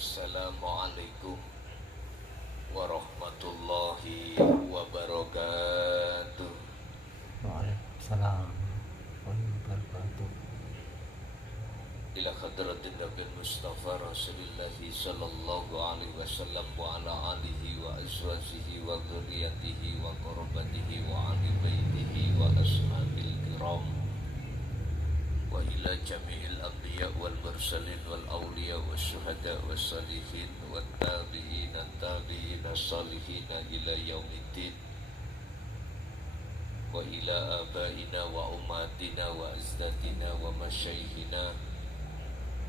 Assalamualaikum warahmatullahi wabarakatuh. Waalaikumsalam warahmatullahi wabarakatuh. Ila hadratin Nabi Mustafa Rasulillahi sallallahu alaihi wasallam wa ala alihi wa azwajihi wa dzurriyyatihi wa qurabatihi wa ahli baitihi wa ashabil kiram wa ila jami'il anbiya wal mursalin wal awliya was syuhada was salihin wat tabi'ina tabi'ina salihina ila yaumiddin wa ila abaina wa ummatina wa azdatina wa masyaihina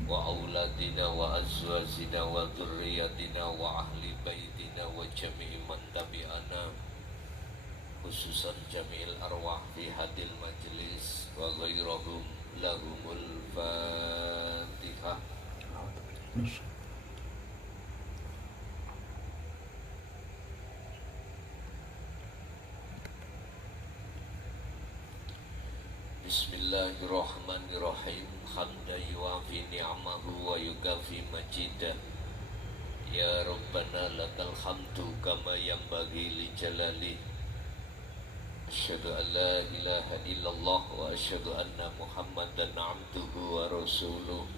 wa auladina wa azwajina wa dzurriyyatina wa ahli baitina wa jami'i man tabi'ana, khususan jami'il arwah fi hadil majlis wa ghairahum lahumul fatihah. Bismillahirrahmanirrahim. Hamdan yuafi ni'amahu wa yukafi majidah. Ya Rabbana lakal hamdu kama yanbaghi li jalali. Asyhadu an la ilaha illallah wa asyhadu anna Muhammadan abduhu wa rasuluh.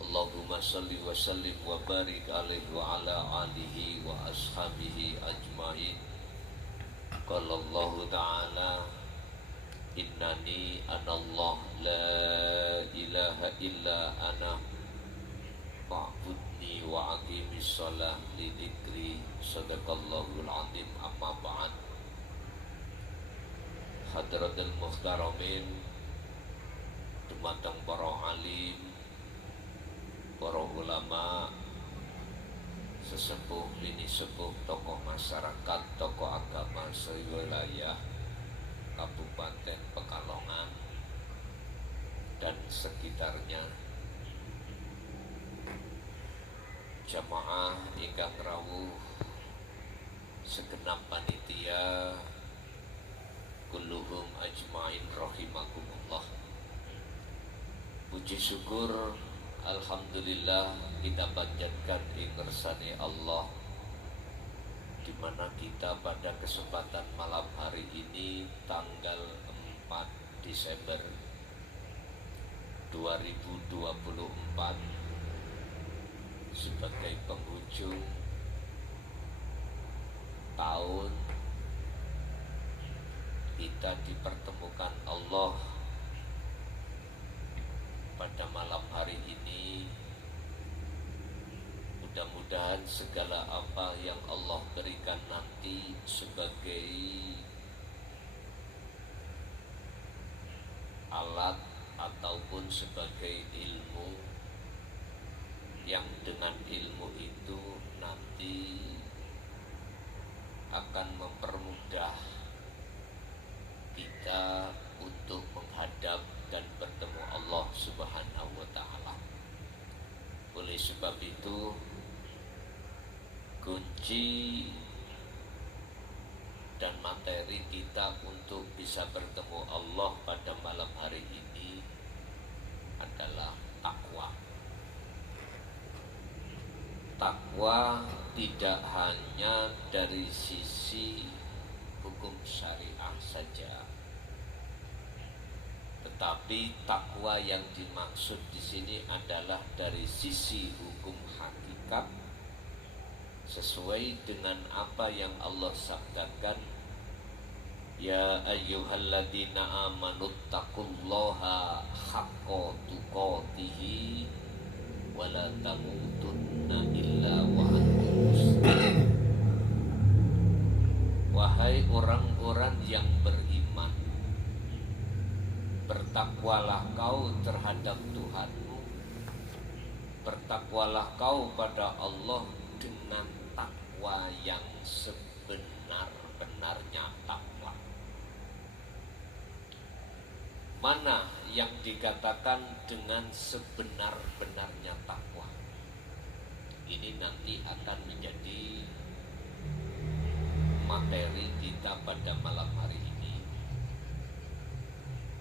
Allahumma salli wa sallim wa barik alaihi wa ala alihi wa ashabihi ajmain. Qala Allah ta'ala, innani anallah la ilaha illa ana fa'budni wa aqimis shalah li dzikri. Sadaqallahul azim. Amma ba'd. Hadratul muhtaramin, dumateng para alim, para ulama, sesepuh lini sepuh, tokoh masyarakat, tokoh agama sewilayah Kabupaten Pekalongan dan sekitarnya, jamaah ingkang rawuh, segenap panitia, kulluhum ajmain rahimakumullah. Puji syukur alhamdulillah kita panjatkan ing ngersani Allah, di mana kita pada kesempatan malam hari ini tanggal 4 Desember 2024 sebagai penghujung tahun, kita dipertemukan Allah pada malam hari ini. Mudah-mudahan segala apa yang Allah berikan nanti sebagai alat ataupun sebagai ilmu, yang dengan ilmu itu nanti akan mempermudah kita untuk menghadap dan bertemu Allah Subhanahu wa ta'ala. Oleh sebab itu, kunci dan materi kita untuk bisa bertemu Allah pada malam hari ini adalah takwa. Takwa tidak hanya dari sisi hukum syariah saja, tetapi takwa yang dimaksud di sini adalah dari sisi hukum hakikat, sesuai dengan apa yang Allah sabdakan, ya ayyuhalladzina amanu taqullaha haqqa tuqatih wa la tamutunna illa wa antum muslimun. Wahai orang-orang yang beriman, bertakwalah kau terhadap Tuhanmu, bertakwalah kau pada Allah dengan takwa yang sebenar-benarnya takwa. Mana yang dikatakan dengan sebenar-benarnya takwa? Ini nanti akan menjadi materi kita pada malam hari ini.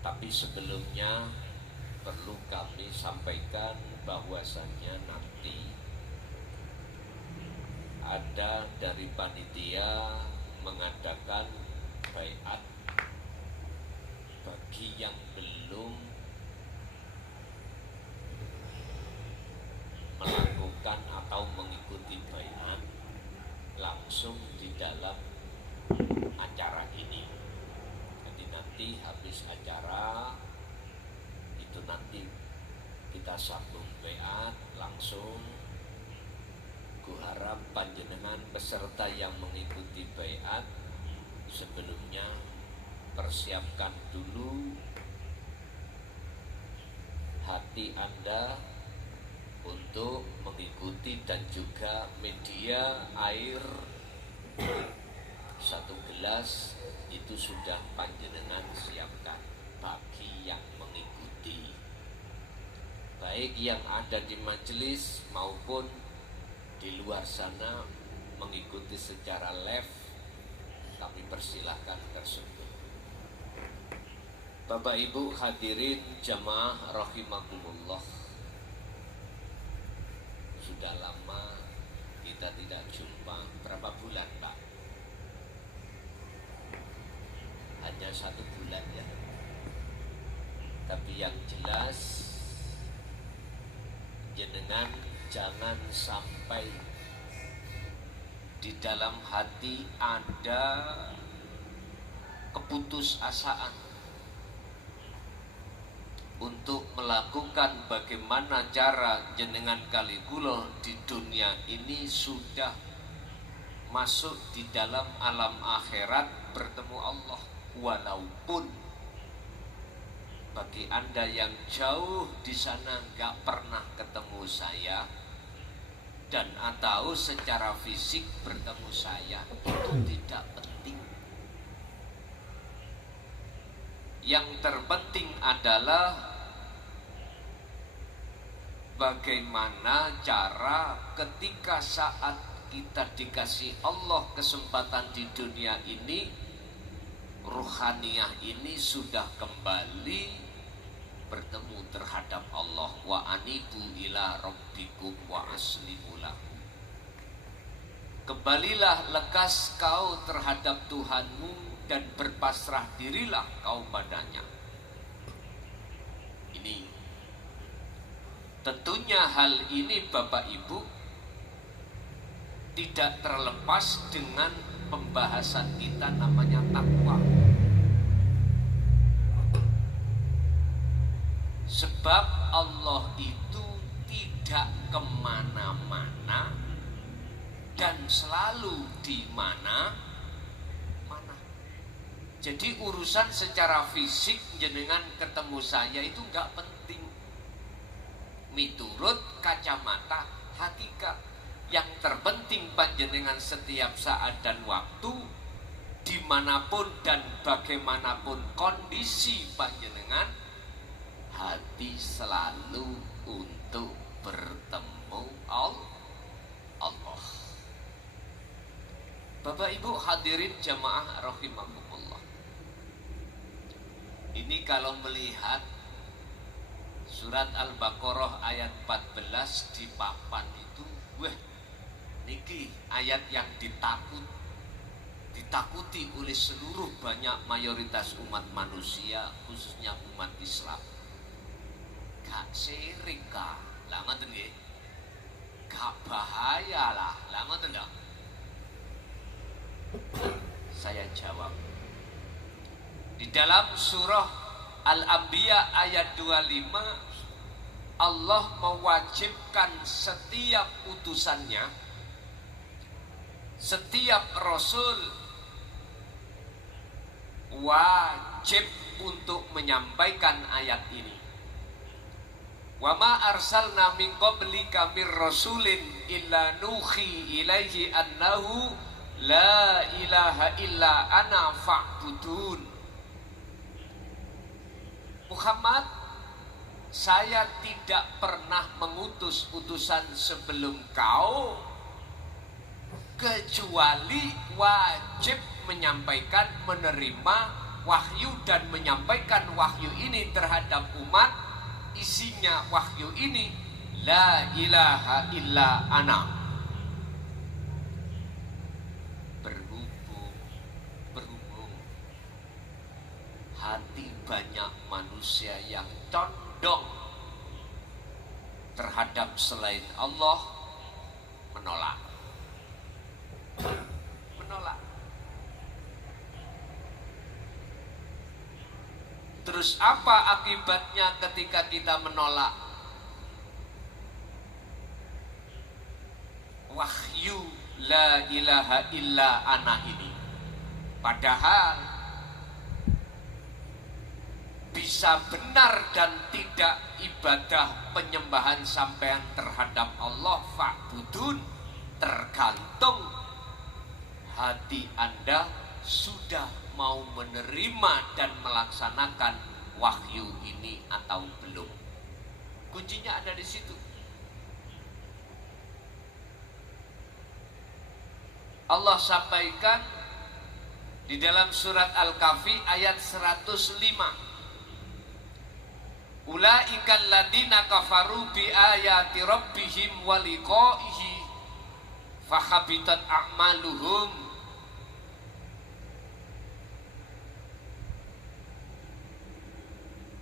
Tapi sebelumnya perlu kami sampaikan bahwasannya nanti ada dari panitia mengadakan baiat bagi yang belum melakukan atau mengikuti baiat langsung di dalam acara ini. Jadi nanti habis acara itu nanti kita sambung baiat langsung. Kuharap panjenengan peserta yang mengikuti baiat sebelumnya persiapkan dulu hati Anda untuk mengikuti, dan juga media air 1 gelas itu sudah panjenengan siapkan bagi yang mengikuti, baik yang ada di majelis maupun di luar sana mengikuti secara live. Kami persilahkan tersebut. Bapak Ibu hadirin jamaah rahimakumullah, sudah lama kita tidak jumpa. Berapa bulan Pak? Hanya 1 bulan ya. Tapi yang jelas jenengan jangan sampai di dalam hati ada keputusasaan untuk melakukan bagaimana cara jenengan kalikulo di dunia ini sudah masuk di dalam alam akhirat bertemu Allah. Walaupun bagi Anda yang jauh di sana nggak pernah ketemu saya dan atau secara fisik bertemu saya, itu tidak penting. Yang terpenting adalah bagaimana cara ketika saat kita dikasih Allah kesempatan di dunia ini, ruhaniyah ini sudah kembali bertemu terhadap Allah. Wa anibu ila rabbikum wa aslimu lahu. Kembalilah lekas kau terhadap Tuhanmu dan berpasrah dirilah kau padanya. Ini tentunya hal ini Bapak Ibu tidak terlepas dengan pembahasan kita namanya takwa. Sebab Allah itu tidak kemana-mana dan selalu di mana-mana. Jadi urusan secara fisik jenengan ketemu saya itu nggak penting. Miturut kacamata hakikat, yang terpenting panjenengan setiap saat dan waktu, dimanapun dan bagaimanapun kondisi panjenengan, hati selalu untuk bertemu Allah. Bapak Ibu hadirin jamaah rahimakumullah, ini kalau melihat surat Al-Baqarah ayat 14 di papan itu, wah, niki ayat yang ditakuti oleh seluruh banyak mayoritas umat manusia, khususnya umat Islam. Gak syirik kah? Lah ngoten nggih. Gak bahaya lah. Lah ngoten ndak? Saya jawab. Di dalam surah Al-Anbiya ayat 25, Allah mewajibkan setiap utusannya, setiap rasul wajib untuk menyampaikan ayat ini. Wa ma arsalna min qablika mir rasulin illa nuhi ilaihi annahu la ilaha illa ana fa'budun. Muhammad, saya tidak pernah mengutus utusan sebelum kau kecuali wajib menyampaikan, menerima wahyu dan menyampaikan wahyu ini terhadap umat. Isinya wahyu ini la ilaha illa ana. hati banyak manusia yang condong terhadap selain Allah, menolak. Terus apa akibatnya ketika kita menolak? Wahyu la ilaha illa ana ini, padahal bisa benar dan tidak ibadah penyembahan sampean terhadap Allah, fa'budun, tergantung hati Anda sudah mau menerima dan melaksanakan wahyu ini atau belum. Kuncinya ada di situ. Allah sampaikan di dalam surat Al-Kahfi ayat 105. Ulaikal ladina kafaru bi ayati rabbihim wa liqa'ihi fahabitat a'maluhum.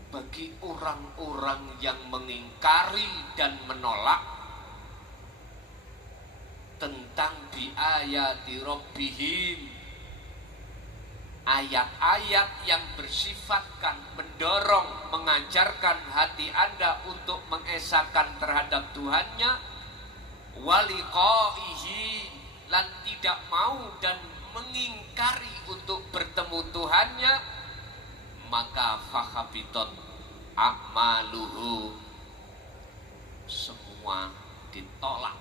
Bagi orang-orang yang mengingkari dan menolak tentang bi ayati rabbihim, ayat-ayat yang bersifatkan mendorong, mengajarkan hati Anda untuk mengesahkan terhadap Tuhannya, waliqaihi, dan tidak mau dan mengingkari untuk bertemu Tuhannya, maka fahabitot a'maluhu, semua ditolak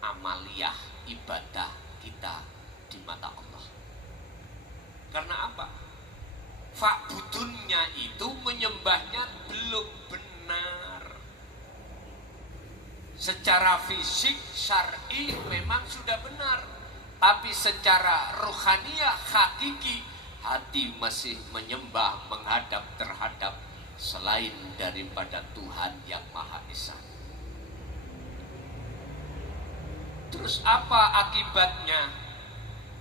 amaliyah ibadah kita di mata Allah. Karena apa? Fa'budunnya itu menyembahnya belum benar. Secara fisik, syar'i memang sudah benar, tapi secara ruhaniyah, hakiki, hati masih menyembah, menghadap terhadap selain daripada Tuhan yang Maha Esa. Terus apa akibatnya?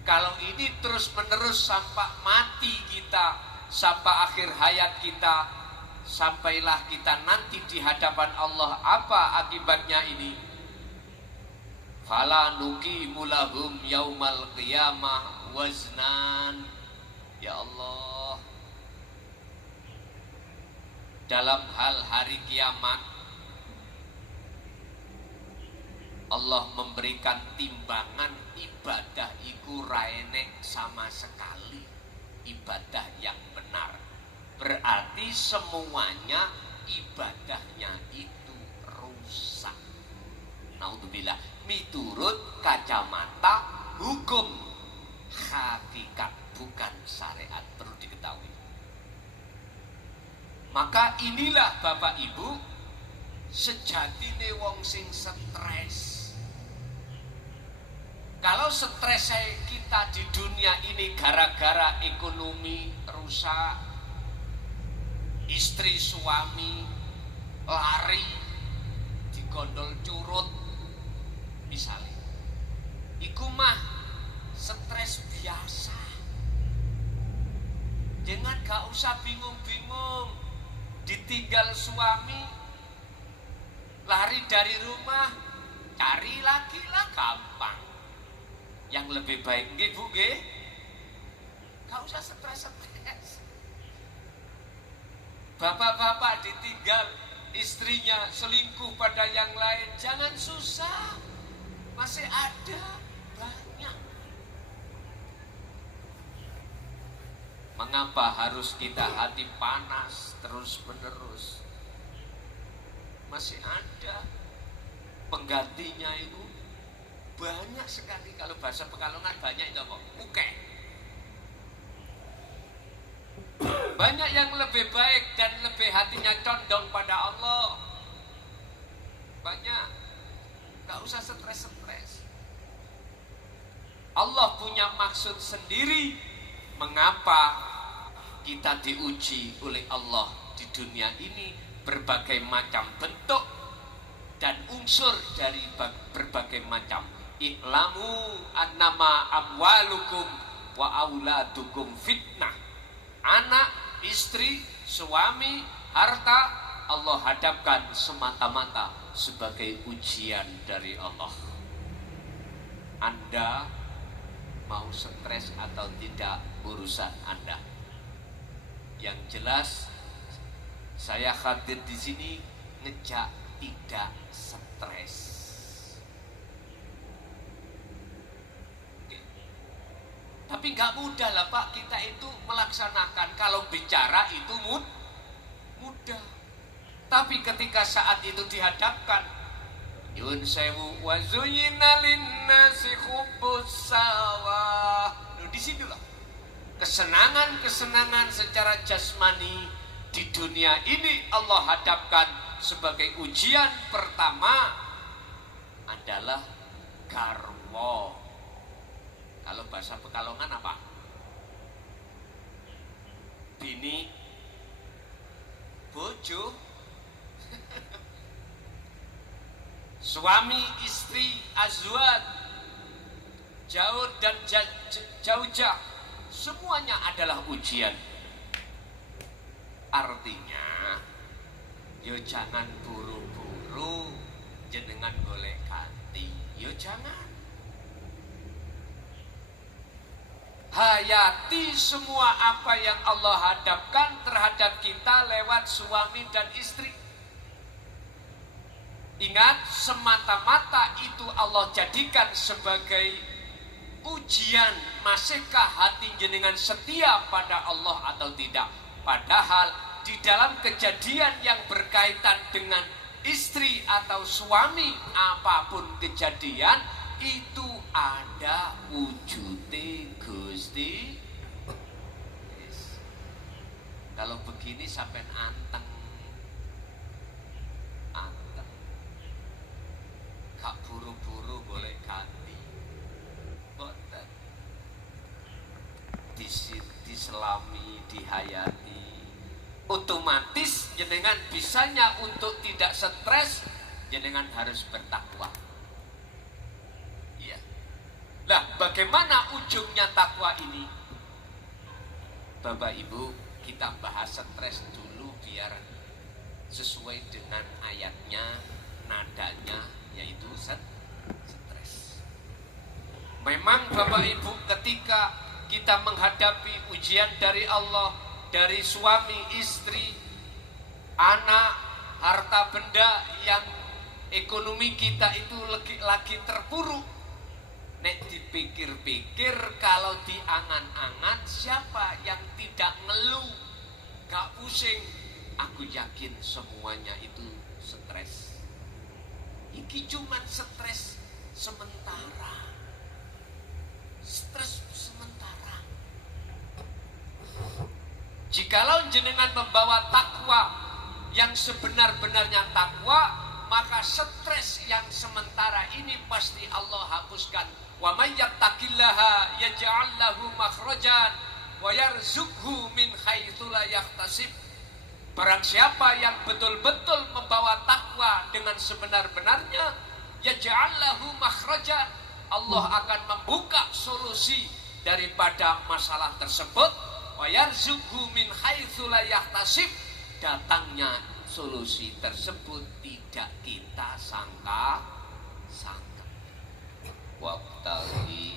Kalau ini terus menerus sampai mati kita, sampai akhir hayat kita, sampailah kita nanti di hadapan Allah, apa akibatnya ini? Fala nuqimu lahum yaumal qiyamah waznan. Ya Allah, dalam hal hari kiamat Allah memberikan timbangan ibadah iku raenek sama sekali, ibadah yang benar. Berarti semuanya ibadahnya itu rusak. Naudzubillah, miturut kacamata hukum, hakikat bukan syariat, perlu diketahui. Maka inilah Bapak Ibu, sejatine wong sing stres. Kalau stres kita di dunia ini gara-gara ekonomi rusak, istri suami lari digondol curut misalnya, iku mah stres biasa. Jangan gak usah bingung-bingung, ditinggal suami, lari dari rumah, cari lagi lah, gampang. Yang lebih baik nggih Bu nggih, gak usah stres-stres. Bapak-bapak ditinggal istrinya selingkuh pada yang lain, jangan susah, masih ada banyak. Mengapa harus kita hati panas terus menerus? Masih ada penggantinya itu banyak sekali. Kalau bahasa Pekalongan banyak itu kok, uke. Banyak yang lebih baik dan lebih hatinya condong pada Allah. Banyak. Gak usah stres-stres. Allah punya maksud sendiri mengapa kita diuji oleh Allah di dunia ini, berbagai macam bentuk dan unsur dari berbagai macam. I'lamu annama amwalukum wa auladukum fitnah. Anak, istri, suami, harta Allah hadapkan semata-mata sebagai ujian dari Allah. Anda mau stres atau tidak urusan Anda. Yang jelas saya hadir di sini ngejak tidak stres. Tapi nggak mudah lah Pak, kita itu melaksanakan. Kalau bicara itu mudah. Tapi ketika saat itu dihadapkan, yun sewu wa zuyyina linnasi hubbus sawah. Di sini loh. Kesenangan-kesenangan secara jasmani di dunia ini Allah hadapkan sebagai ujian pertama adalah garwa. Kalau bahasa Pekalongan apa? Bini, bojo, suami, istri, azwaj, jauh dan jauh, semuanya adalah ujian. Artinya, yo jangan buru-buru jenengan golek ganti, yo jangan. Hayati semua apa yang Allah hadapkan terhadap kita lewat suami dan istri. Ingat, semata-mata itu Allah jadikan sebagai ujian. Masihkah hati jenengan setia pada Allah atau tidak? Padahal di dalam kejadian yang berkaitan dengan istri atau suami, apapun kejadian itu ada wujudnya Gusti. Yes. Kalau begini sampai anteng, gak buru-buru boleh ganti, boten diselami, dihayati, otomatis jenengan bisanya untuk tidak stres, jenengan harus bertakwa. Nah, bagaimana ujungnya takwa ini? Bapak Ibu, kita bahas stres dulu biar sesuai dengan ayatnya, nadanya, yaitu stres. Memang Bapak Ibu, ketika kita menghadapi ujian dari Allah, dari suami, istri, anak, harta benda yang ekonomi kita itu lagi terpuruk, nek dipikir-pikir, kalau diangan-angan, siapa yang tidak ngeluh, gak pusing? Aku yakin semuanya itu stres. Iki cuman stres sementara. Stres sementara. Jikalau jenengan membawa takwa yang sebenar-benarnya takwa, maka stres yang sementara ini pasti Allah hapuskan. Wa may yattaqillaha yaj'al lahu makhrajan wa yarzuqhu min haitsu la yahtasib. Barang siapa yang betul-betul membawa takwa dengan sebenar-benarnya, yaj'al lahu makhrajan, Allah akan membuka solusi daripada masalah tersebut. Wa yarzuqhu min haitsu la yahtasib, datangnya solusi tersebut tidak kita sangka. Wabtaghi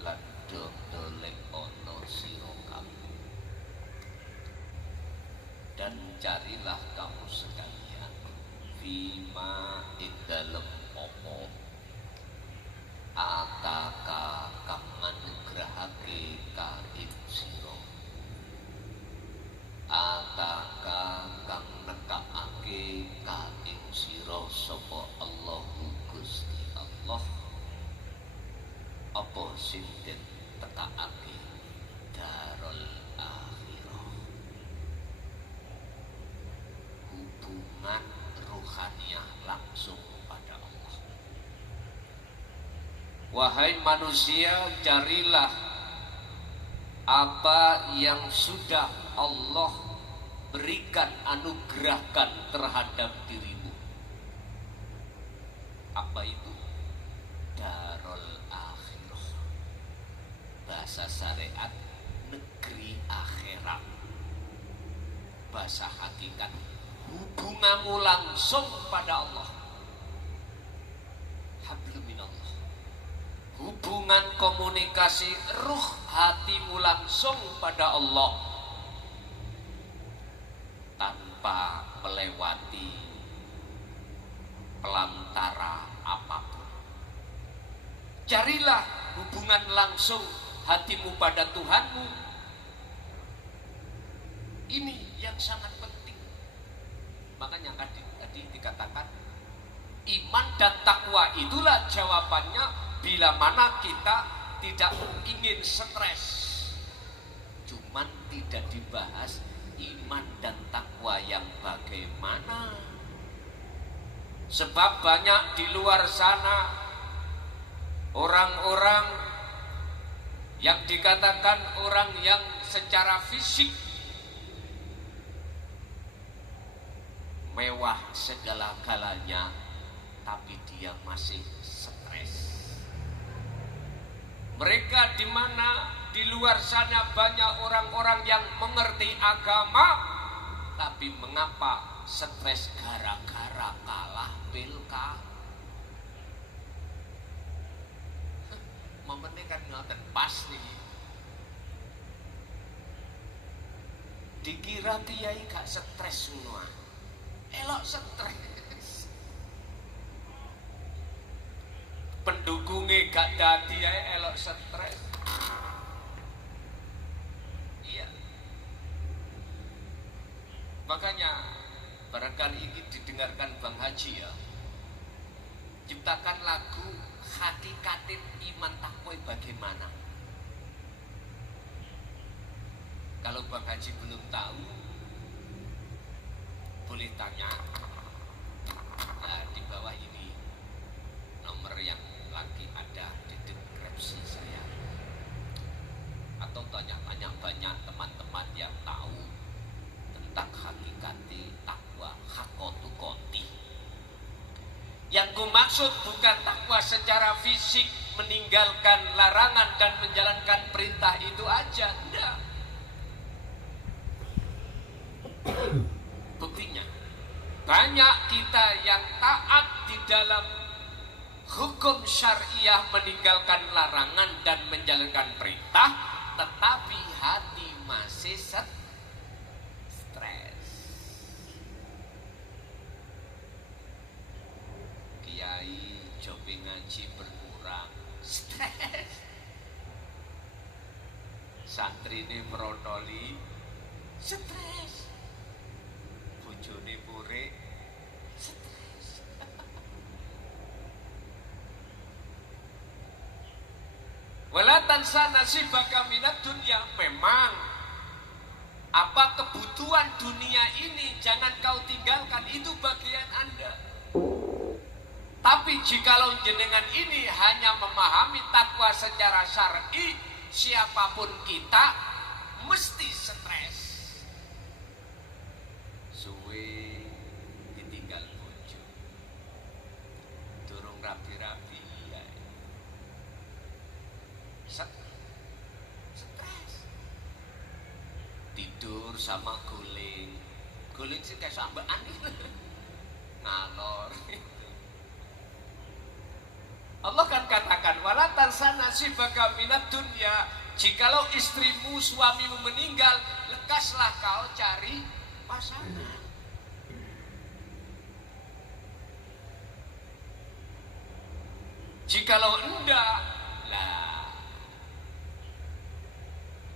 lan dolek ono sira kamu, dan carilah kamu sekalian fima ing dalem apa ataka kang manugrahake ka ing sira, ataka kang nekakake ka ing sira sapa Allahu Gusti Allah. Apa sing den tekakake? Darul akhirah, hubungan ruhaniah langsung pada Allah. Wahai manusia, carilah apa yang sudah Allah berikan, anugerahkan terhadap dirimu. Apa itu? Darul akhirah. Bahasa syariat, negeri akhirat. Bahasa hakikat hubunganmu langsung pada Allah. Hablum minallah. Hubungan komunikasi ruh hatimu langsung pada Allah tanpa melewati pelantara apapun. Carilah hubungan langsung hatimu pada Tuhanmu. Ini yang sangat penting. Makanya tadi dikatakan iman dan takwa itulah jawabannya bila mana kita tidak ingin stres. Cuman tidak dibahas iman dan takwa yang bagaimana. Sebab banyak di luar sana orang-orang yang dikatakan orang yang secara fisik mewah segala-galanya, tapi dia masih stres. Mereka di mana di luar sana banyak orang-orang yang mengerti agama, tapi mengapa stres gara-gara kalah pilkada? Momennya kan ngoten pas nih. Dikira kiai gak stres semua. Elok stres. Pendukungnya gak dadi ae elok stres. Iya. Makanya barangkali ini didengarkan Bang Haji ya. Ciptakan lagu hakikatin iman takwa bagaimana. Kalau Bang Haji belum tahu, boleh tanya. Nah, di bawah ini nomor yang lagi ada di deskripsi saya. Atau tanya-tanya banyak teman-teman yang tahu tentang hakikati takwa, hakotu koti. Yang ku maksud bukan takwa secara fisik, meninggalkan larangan dan menjalankan perintah itu aja, enggak. Buktinya banyak kita yang taat di dalam hukum syariah, meninggalkan larangan dan menjalankan perintah, tetapi hati masih stres. Kiai coba ngaji berkurang, stres. Santri ini merondoli, stres. Bojone pure, stres. Wala tansa nasibaka minad dunya. Memang apa kebutuhan dunia ini jangan kau tinggalkan, itu bagian Anda. Tapi jikalau jenengan ini hanya memahami takwa secara syar'i, siapapun kita mesti stres. Suwe ditinggal bojo, durung rapi-rapi ya. Stres. Tidur sama guling sih kayak sambean ngalor. Allah kan katakan wala tansa nasibaka minad dunya. Jikalau istrimu, suamimu meninggal, lekaslah kau cari pasangan. Jikalau enggak, lah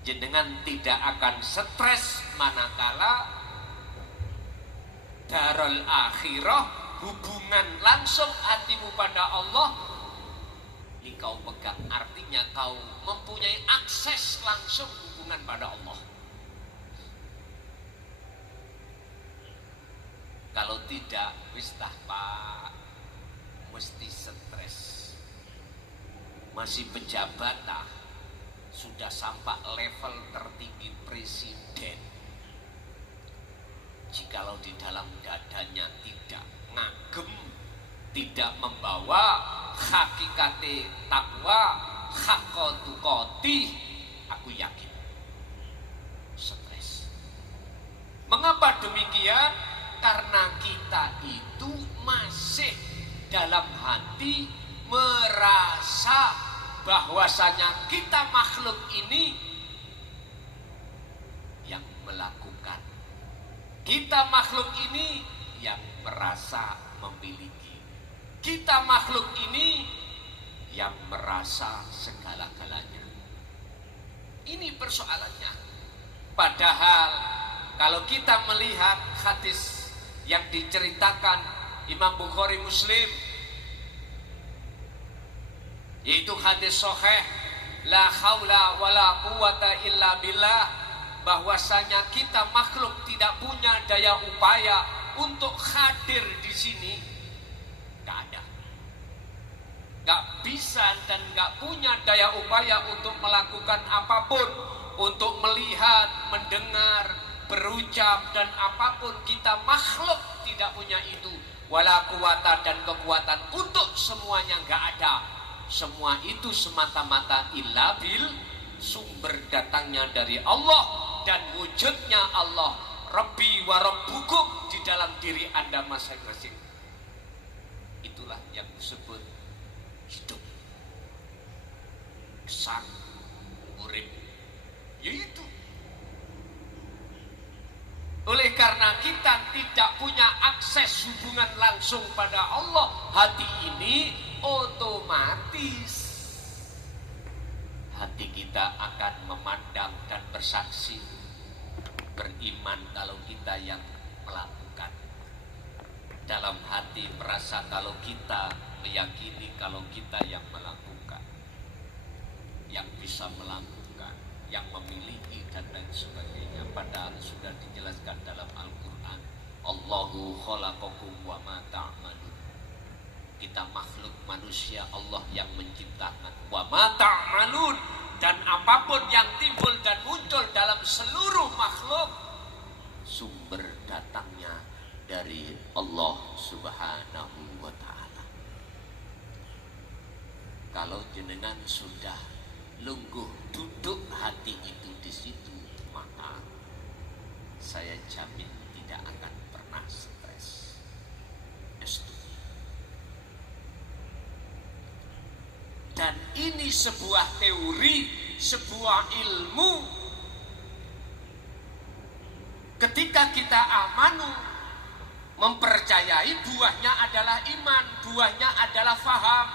jenengan tidak akan stres manakala darul akhirah, hubungan langsung hatimu pada Allah ini kau pegang. Artinya kau mempunyai akses langsung hubungan pada Allah. Kalau tidak, wis tah Pak, mesti stres. Masih pejabat tah, sudah sampai level tertinggi presiden. Jikalau di dalam dadanya tidak ngagem, tidak membawa hakikate takwa, haqqatu qoti, aku yakin Mengapa demikian? Karena kita itu masih dalam hati merasa bahwasanya kita makhluk ini yang melakukan. Kita makhluk ini yang merasa memiliki. Kita makhluk ini yang merasa segala-galanya. Ini persoalannya. Padahal kalau kita melihat hadis yang diceritakan Imam Bukhari Muslim, yaitu hadis sahih, la haula wala quwata illa billah, bahwasanya kita makhluk tidak punya daya upaya untuk hadir di sini. Gak ada, gak bisa dan gak punya daya upaya untuk melakukan apapun, untuk melihat, mendengar, berucap dan apapun. Kita makhluk tidak punya itu. Wala quwata, dan kekuatan untuk semuanya gak ada. Semua itu semata-mata illa bil, sumber datangnya dari Allah dan wujudnya Allah. Rabbi wa rabbukum di dalam diri Anda masing-masing. Itulah yang disebut hidup, kesan, urip, yaitu. Oleh karena kita tidak punya akses hubungan langsung pada Allah, hati ini otomatis hati kita akan memandang dan bersaksi, beriman kalau kita yang melakukan. Dalam hati merasa kalau kita, meyakini kalau kita yang melakukan, yang bisa melakukan, yang memiliki dan lain sebagainya. Padahal sudah dijelaskan dalam Al-Quran, Allahu khalaqakum wa ma ta'malun. Kita makhluk manusia, Allah yang menciptakan. Wa ma ta'malun, dan apapun yang timbul dan muncul dalam seluruh makhluk, sumber datangnya dari Allah Subhanahu wa ta'ala. Kalau jenengan sudah lungguh duduk hati itu di situ, maka saya jamin tidak akan pernah stres. Dan ini sebuah teori, sebuah ilmu. Ketika kita amanu, mempercayai, buahnya adalah iman, buahnya adalah faham.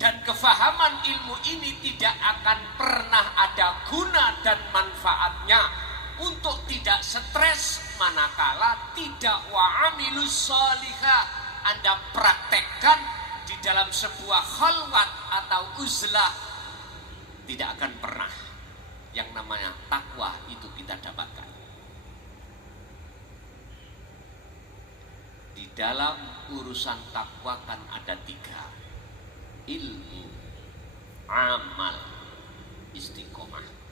Dan kefahaman ilmu ini tidak akan pernah ada guna dan manfaatnya untuk tidak stres manakala tidak wa'amilus sholihah. Anda praktekkan di dalam sebuah khalwat atau uzlah, tidak akan pernah yang namanya takwa itu kita dapatkan. Di dalam urusan takwa kan ada 3: ilmu, amal, istiqomah.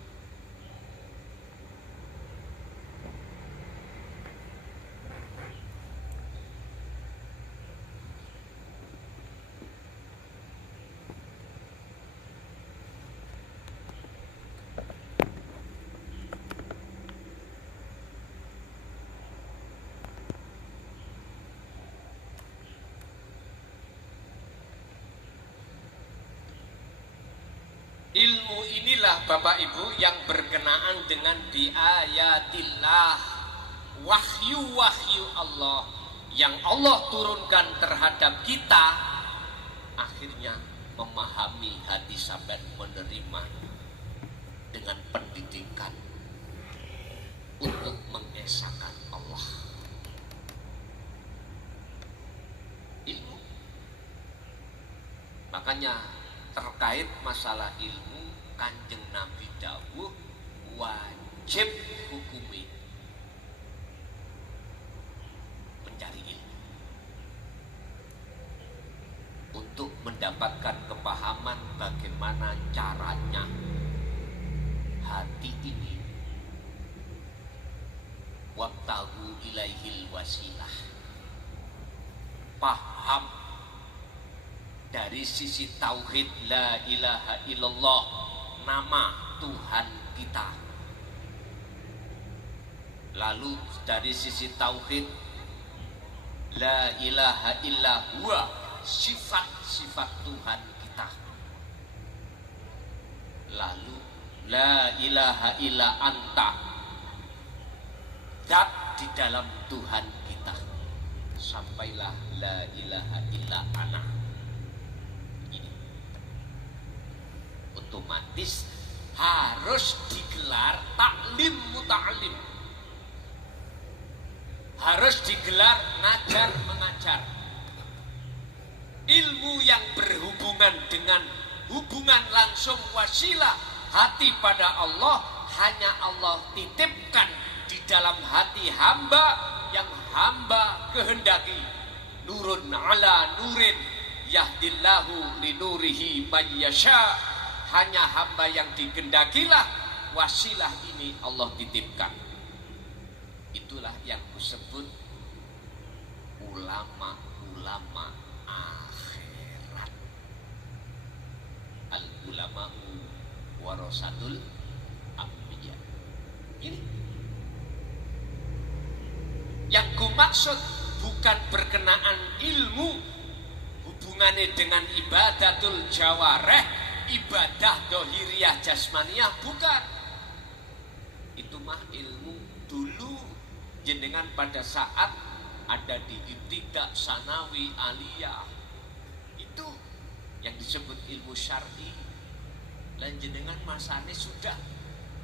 Ilmu inilah Bapak Ibu yang berkenaan dengan biayatillah, wahyu-wahyu Allah yang Allah turunkan terhadap kita, akhirnya memahami hati sampai menerima dengan pendidikan untuk mengesahkan Allah. Ilmu. Makanya terkait masalah ilmu, Kanjeng Nabi dawuh wajib hukumi mencari ilmu untuk mendapatkan kepahaman bagaimana caranya hati ini wabtagu ilaihil wasilah, paham dari sisi tauhid la ilaha illallah, nama Tuhan kita. Lalu dari sisi tauhid, la ilaha illa huwa, sifat-sifat Tuhan kita. Lalu la ilaha illa anta, zat di dalam Tuhan kita. Sampailah la ilaha illa ana. Ini otomatis harus digelar taklim muta'alim, harus digelar ngajar mengajar. Ilmu yang berhubungan dengan hubungan langsung wasilah hati pada Allah, hanya Allah titipkan di dalam hati hamba yang hamba kehendaki. Nurun ala nurin yahdillahu linurihi man yasha. Hanya hamba yang digendakilah wasilah ini Allah titipkan. Itulah yang disebut ulama-ulama akhirat. Al-ulama'u warasatul anbiya. Ini yang kumaksud bukan berkenaan ilmu hubungannya dengan ibadatul jawareh, ibadah dohiriyah jasmaniyah, bukan. Itu mah ilmu dulu jenengan pada saat ada di ibtidak sanawi aliyah, itu yang disebut ilmu syar'i. Dan jenengan masane sudah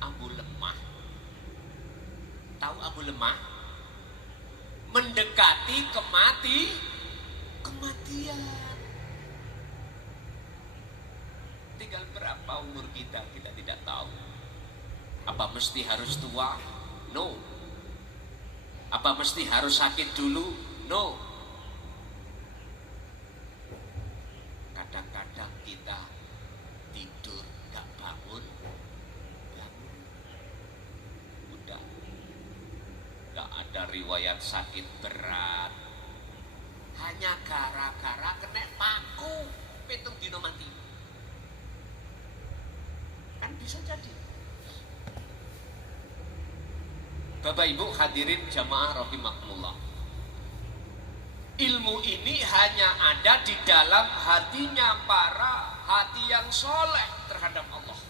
abu lemah. Tahu abu lemah? Mendekati kematian. Tinggal berapa umur kita tidak tahu. Apa mesti harus tua? No. Apa mesti harus sakit dulu? No. Kadang-kadang kita tidur gak bangun. Udah gak ada riwayat sakit berat, hanya gara-gara kena paku pitung dino mati. Kan bisa jadi. Bapak Ibu hadirin jamaah rahimakumullah, ilmu ini hanya ada di dalam hatinya para hati yang soleh terhadap Allah.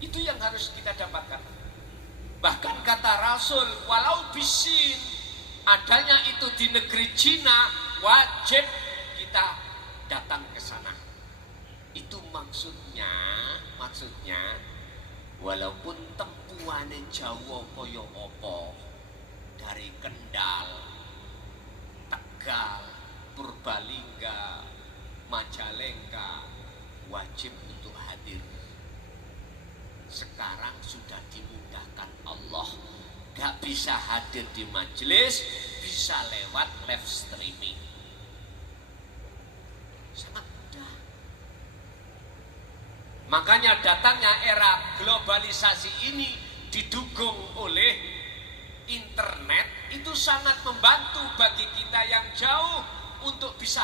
Itu yang harus kita dapatkan. Bahkan kata Rasul, walau bisin, adanya itu di negeri Cina, wajib kita datang ke sana. Itu maksudnya walaupun tempuane Jawa kaya apa, dari Kendal, Tegal, Purbalingga, Majalengka, wajib untuk hadir. Sekarang sudah dimudahkan Allah, gak bisa hadir di majelis, bisa lewat live streaming. Sangat mudah. Makanya datangnya era globalisasi ini didukung oleh internet, itu sangat membantu bagi kita yang jauh untuk bisa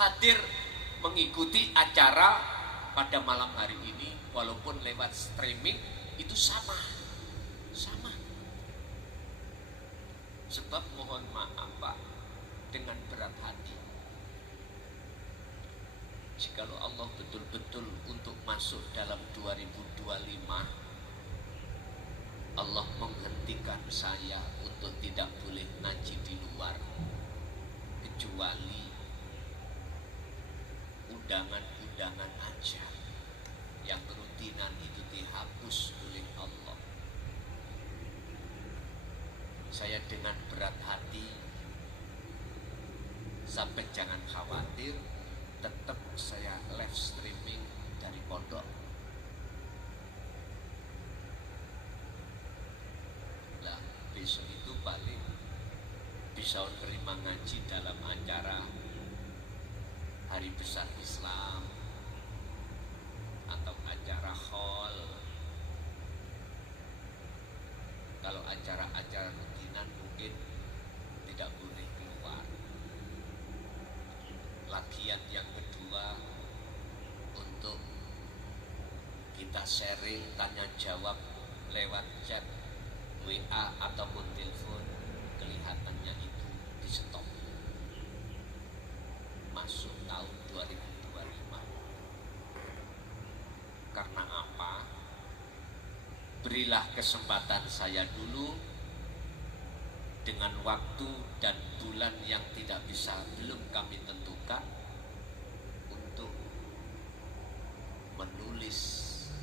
hadir mengikuti acara pada malam hari ini. Walaupun lewat streaming itu sama. Sebab mohon maaf Pak, dengan berat hati, jikalau Allah betul-betul untuk masuk dalam 2025, Allah menghentikan saya untuk tidak boleh ngaji di luar, kecuali undangan-undangan aja. Yang rutinan itu dihapus oleh Allah. Saya dengan berat hati, sampai jangan khawatir, tetap saya live streaming dari pondok. Nah, besok itu paling bisa terima ngaji dalam acara Hari Besar Islam atau acara hall. Kalau acara-acara rutinan mungkin tidak boleh keluar. Lagian yang kedua, untuk kita sharing tanya jawab lewat chat WA ataupun telepon kelihatannya itu di stop. Masuk tahun 2025. Karena apa? Berilah kesempatan saya dulu dengan waktu dan bulan yang belum kami tentukan untuk menulis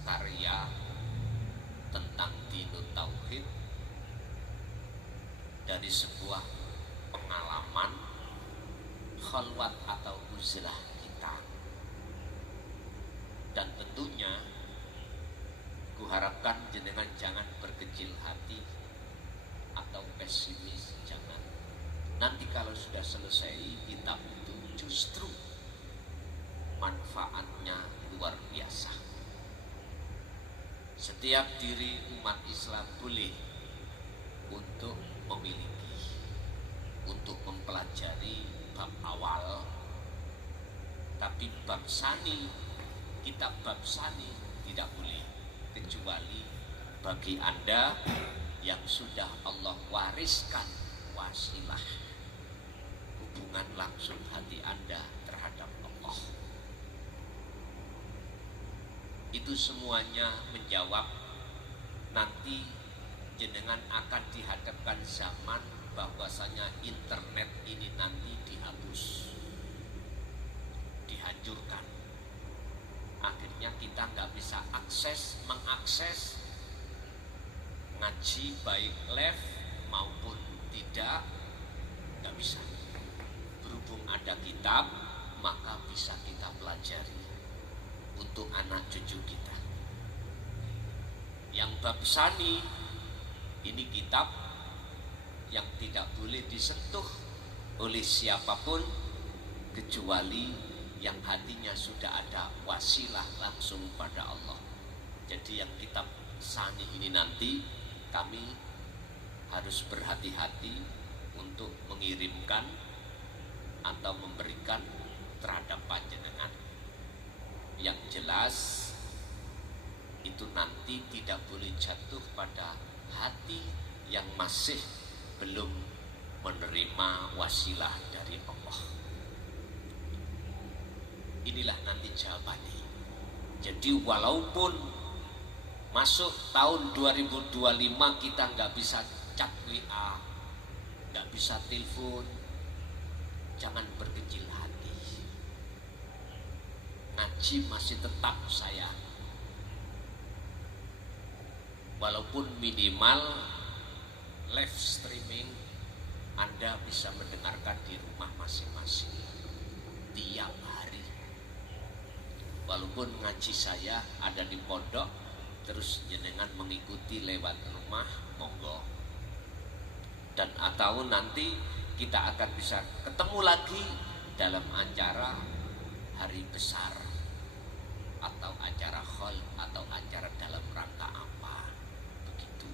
karya tentang Dinut Tauhid dari sebuah pengalaman khalwat atau uzlah kita. Dan tentunya kuharapkan jenengan jangan berkecil hati atau pesimis, jangan. Nanti kalau sudah selesai kitab itu justru manfaatnya luar biasa. Setiap diri umat Islam boleh untuk memiliki, untuk mempelajari bab awal, tapi bab sani, kitab bab sani tidak boleh, kecuali bagi Anda yang sudah Allah wariskan wasilah hubungan langsung hati Anda terhadap Allah. Itu semuanya menjawab nanti jenengan akan dihadapkan zaman bahwasanya internet ini nanti dihapus, dihancurkan. Akhirnya kita nggak bisa mengakses ngaji baik live maupun tidak, nggak bisa. Berhubung ada kitab, maka bisa kita pelajari untuk anak cucu kita. Yang bab sani ini kitab yang tidak boleh disentuh oleh siapapun kecuali yang hatinya sudah ada wasilah langsung pada Allah. Jadi yang kitab sani ini nanti kami harus berhati-hati untuk mengirimkan atau memberikan terhadap panjenengan. Yang jelas itu nanti tidak boleh jatuh pada hati yang masih belum menerima wasilah dari Allah. Inilah nanti jawabannya. Jadi walaupun masuk tahun 2025 kita nggak bisa chat WA, nggak bisa telepon, jangan berkecil hati. Ngaji masih tetap saya, walaupun minimal live streaming Anda bisa mendengarkan di rumah masing-masing tiap hari. Walaupun ngaji saya ada di pondok, terus jenengan mengikuti lewat rumah, monggo. Dan atau nanti kita akan bisa ketemu lagi dalam acara hari besar atau acara khol atau acara dalam rangka apa, begitu.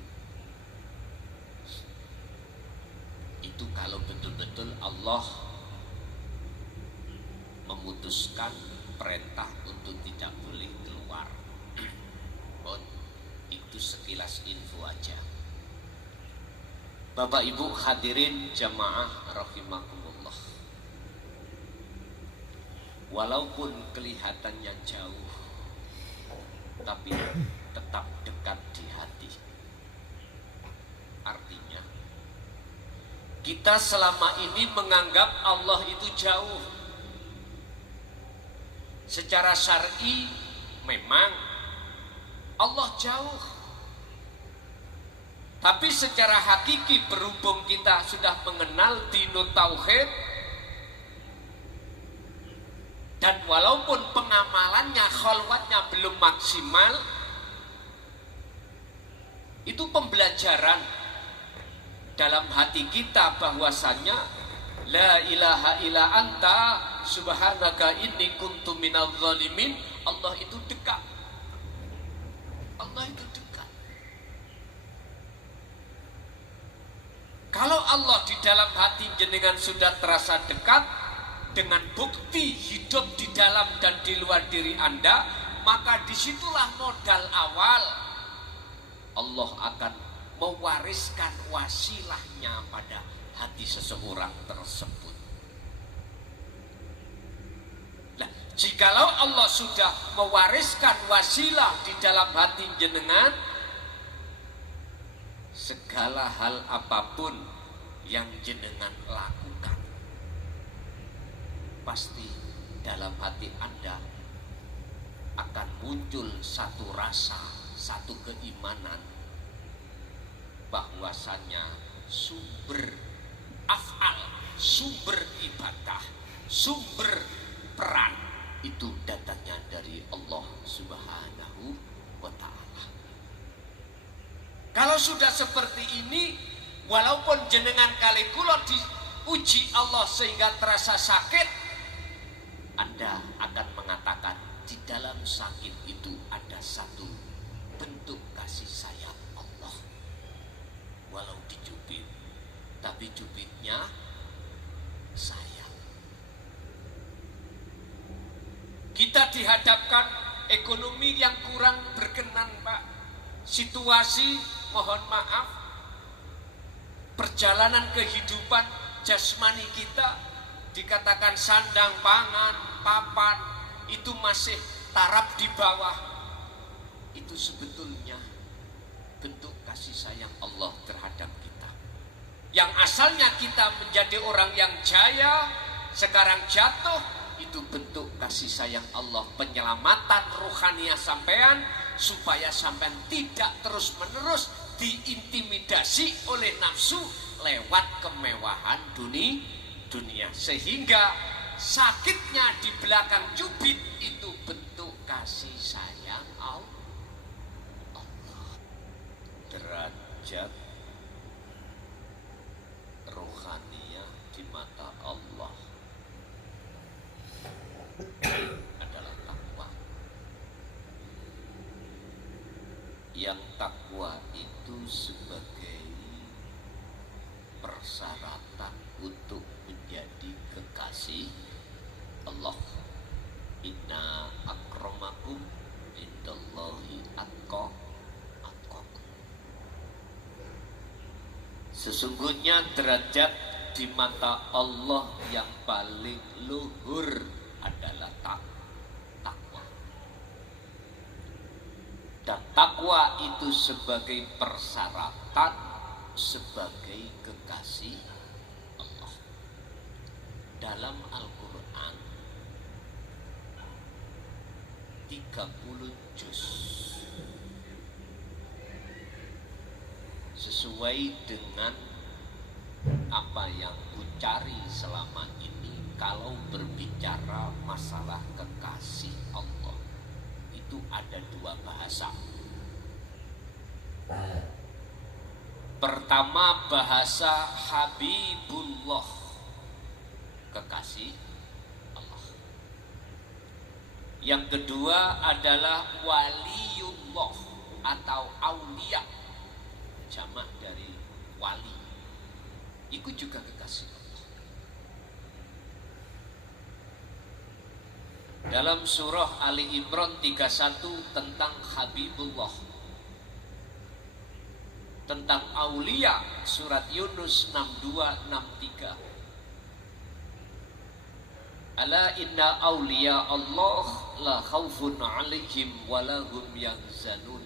Itu kalau betul-betul Allah memutuskan perintah untuk tidak boleh keluar. Itu sekilas info aja. Bapak Ibu hadirin jamaah rahimakumullah. Walaupun kelihatannya jauh, tapi tetap dekat di hati. Artinya kita selama ini menganggap Allah itu jauh. Secara syar'i memang Allah jauh. Tapi secara hakiki berhubung kita sudah mengenal Dinut Tauhid, dan walaupun pengamalannya, khalwatnya belum maksimal, itu pembelajaran dalam hati kita bahwasanya la ilaha illa anta subhanaka inni kuntu minadz zalimin. Allah itu dekat. Allah itu dekat. Kalau Allah di dalam hati jenengan sudah terasa dekat, dengan bukti hidup di dalam dan di luar diri Anda, maka disitulah modal awal Allah akan mewariskan wasilahnya pada hati seseorang tersebut. Nah, jikalau Allah sudah mewariskan wasilah di dalam hati jenengan, segala hal apapun yang jenengan lakukan, pasti dalam hati Anda akan muncul satu rasa, satu keimanan bahwasanya sumber af'al, sumber ibadah, sumber peran itu datangnya dari Allah Subhanahu wa ta'ala. Kalau sudah seperti ini, walaupun jenengan kali kula diuji Allah sehingga terasa sakit, Anda akan mengatakan di dalam sakit itu ada satu bentuk kasih sayang Allah. Walau dicubit, tapi cubitnya sayang. Kita dihadapkan ekonomi yang kurang berkenan, Pak. Situasi, mohon maaf, perjalanan kehidupan jasmani kita dikatakan sandang, pangan, papan, itu masih taraf di bawah. Itu sebetulnya bentuk kasih sayang Allah terhadap kita. Yang asalnya kita menjadi orang yang jaya, sekarang jatuh, itu bentuk kasih sayang Allah, penyelamatan rohaniah sampean supaya sampean tidak terus-menerus diintimidasi oleh nafsu lewat kemewahan dunia, sehingga sakitnya di belakang cubit itu bentuk kasih sayang Allah. Derajat rohaniah di mata Allah adalah takwa. Yang takwa itu sebagai persyaratan untuk menjadi kekasih Allah. Inna akramakum indallahi atqakum. Sesungguhnya derajat di mata Allah yang paling luhur adalah takwa. Dan takwa itu sebagai persyaratan, sebagai kekasih Allah. Dalam Al-Quran 30 juz, sesuai dengan apa yang ku cari selama ini. Kalau berbicara masalah kekasih Allah, itu ada dua bahasa. Pertama, bahasa Habibullah, kekasih Allah. Yang kedua adalah Waliullah atau Aulia, jamak dari wali. Itu juga kekasih Allah. Dalam surah Ali Imran 31 tentang Habibullah, tentang Aulia, surat Yunus 62-63. Ala inna awliya Allah la khawfun alaihim walahum yahzanun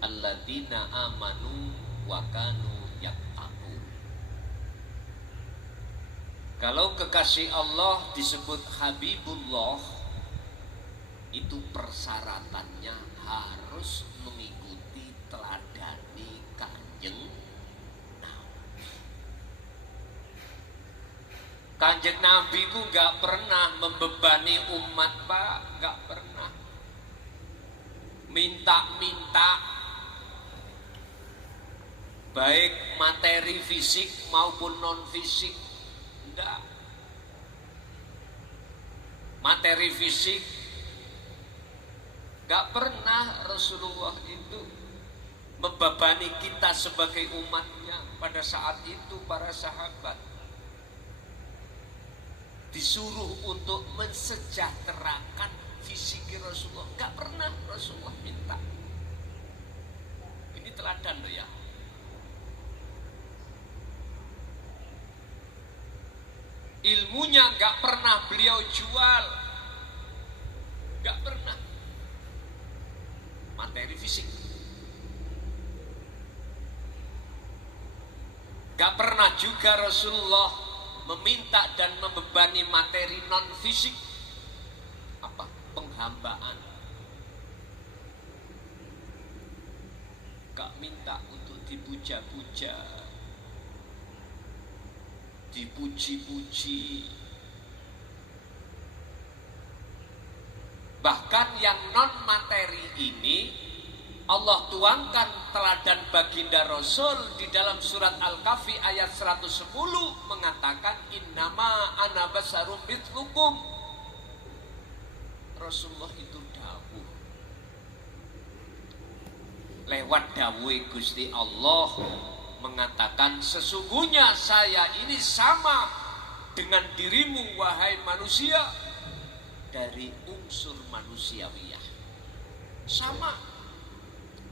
alladzina amanu wa kanu yattaqun. Kalau kekasih Allah disebut Habibullah, itu persyaratannya harus mengikuti teladani Kanjeng Nabi. Kanjeng Nabi ku gak pernah membebani umat, Pak, gak pernah minta-minta, baik materi fisik maupun non fisik. Enggak. Materi fisik gak pernah Rasulullah itu membebani kita sebagai umatnya. Pada saat itu para sahabat disuruh untuk mensejahterakan fisik Rasulullah. Gak pernah Rasulullah minta. Ini teladan loh ya. Ilmunya nggak pernah beliau jual, nggak pernah. Materi fisik, nggak pernah juga Rasulullah meminta dan membebani materi non fisik. Apa? Penghambaan. Gak minta untuk dipuja-puja, dipuji-puji. Bahkan yang non materi ini Allah tuangkan teladan baginda Rasul di dalam surat Al-Kahfi ayat 110 mengatakan innama ana basarum mithlukum. Rasulullah itu dawuh lewat dawuh Gusti Allah mengatakan sesungguhnya saya ini sama dengan dirimu wahai manusia dari unsur manusiawiyah. Sama.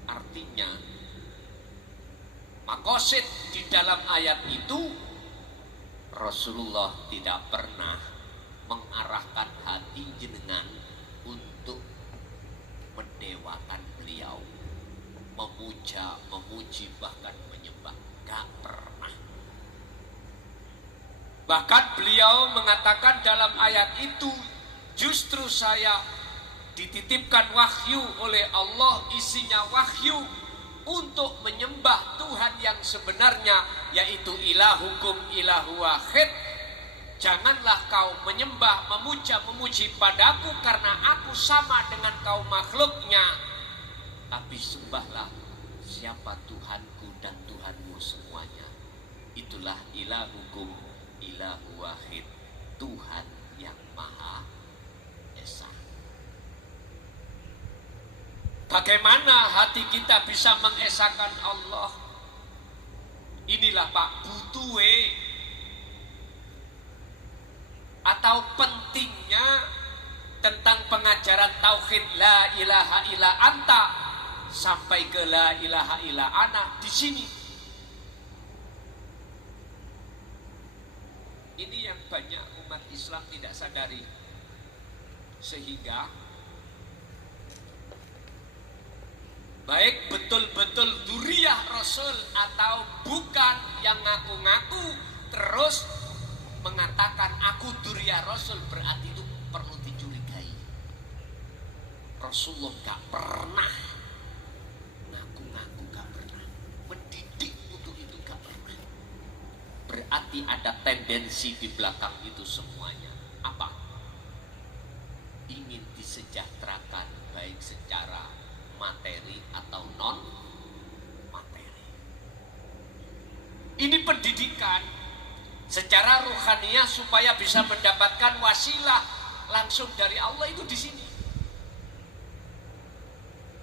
Artinya makosid di dalam ayat itu Rasulullah tidak pernah mengarahkan hati jenengan untuk mendewakan beliau, memuja, memuji, bahkan menyembah. Gak pernah. Bahkan beliau mengatakan dalam ayat itu, justru saya dititipkan wahyu oleh Allah, isinya wahyu untuk menyembah Tuhan yang sebenarnya, yaitu ilahukum ilahu wahid. Janganlah kau menyembah, memuja, memuji padaku karena aku sama dengan kaum makhluknya, tapi sembahlah siapa Tuhanku dan Tuhanmu semuanya. Itulah ilahukum ilahu wahid, Tuhan yang Maha Esa. Bagaimana hati kita bisa mengesahkan Allah? Inilah Pak butuhe atau pentingnya tentang pengajaran tauhid la ilaha illa anta sampai ke la ilaha illa ana di sini. Ini yang banyak umat Islam tidak sadari, sehingga baik betul-betul duriyah Rasul atau bukan yang ngaku-ngaku terus mengatakan aku duriyah Rasul, berarti itu perlu dicurigai. Rasulullah gak pernah ngaku-ngaku, gak pernah mendidik untuk itu, gak pernah. Berarti ada tendensi di belakang itu semuanya. Apa? Ingin disejahterakan baik secara materi atau non materi. Ini pendidikan secara ruhaniyah supaya bisa mendapatkan wasilah langsung dari Allah itu di sini.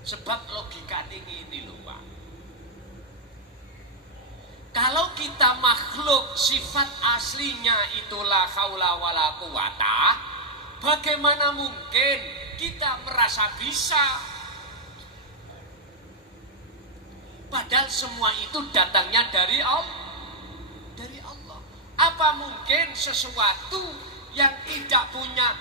Sebab logikanya ini loh Pak. Kalau kita makhluk sifat aslinya itulah haula wala quwata, bagaimana mungkin kita merasa bisa? Padahal semua itu datangnya dari Allah. Dari Allah. Apa mungkin sesuatu yang tidak punya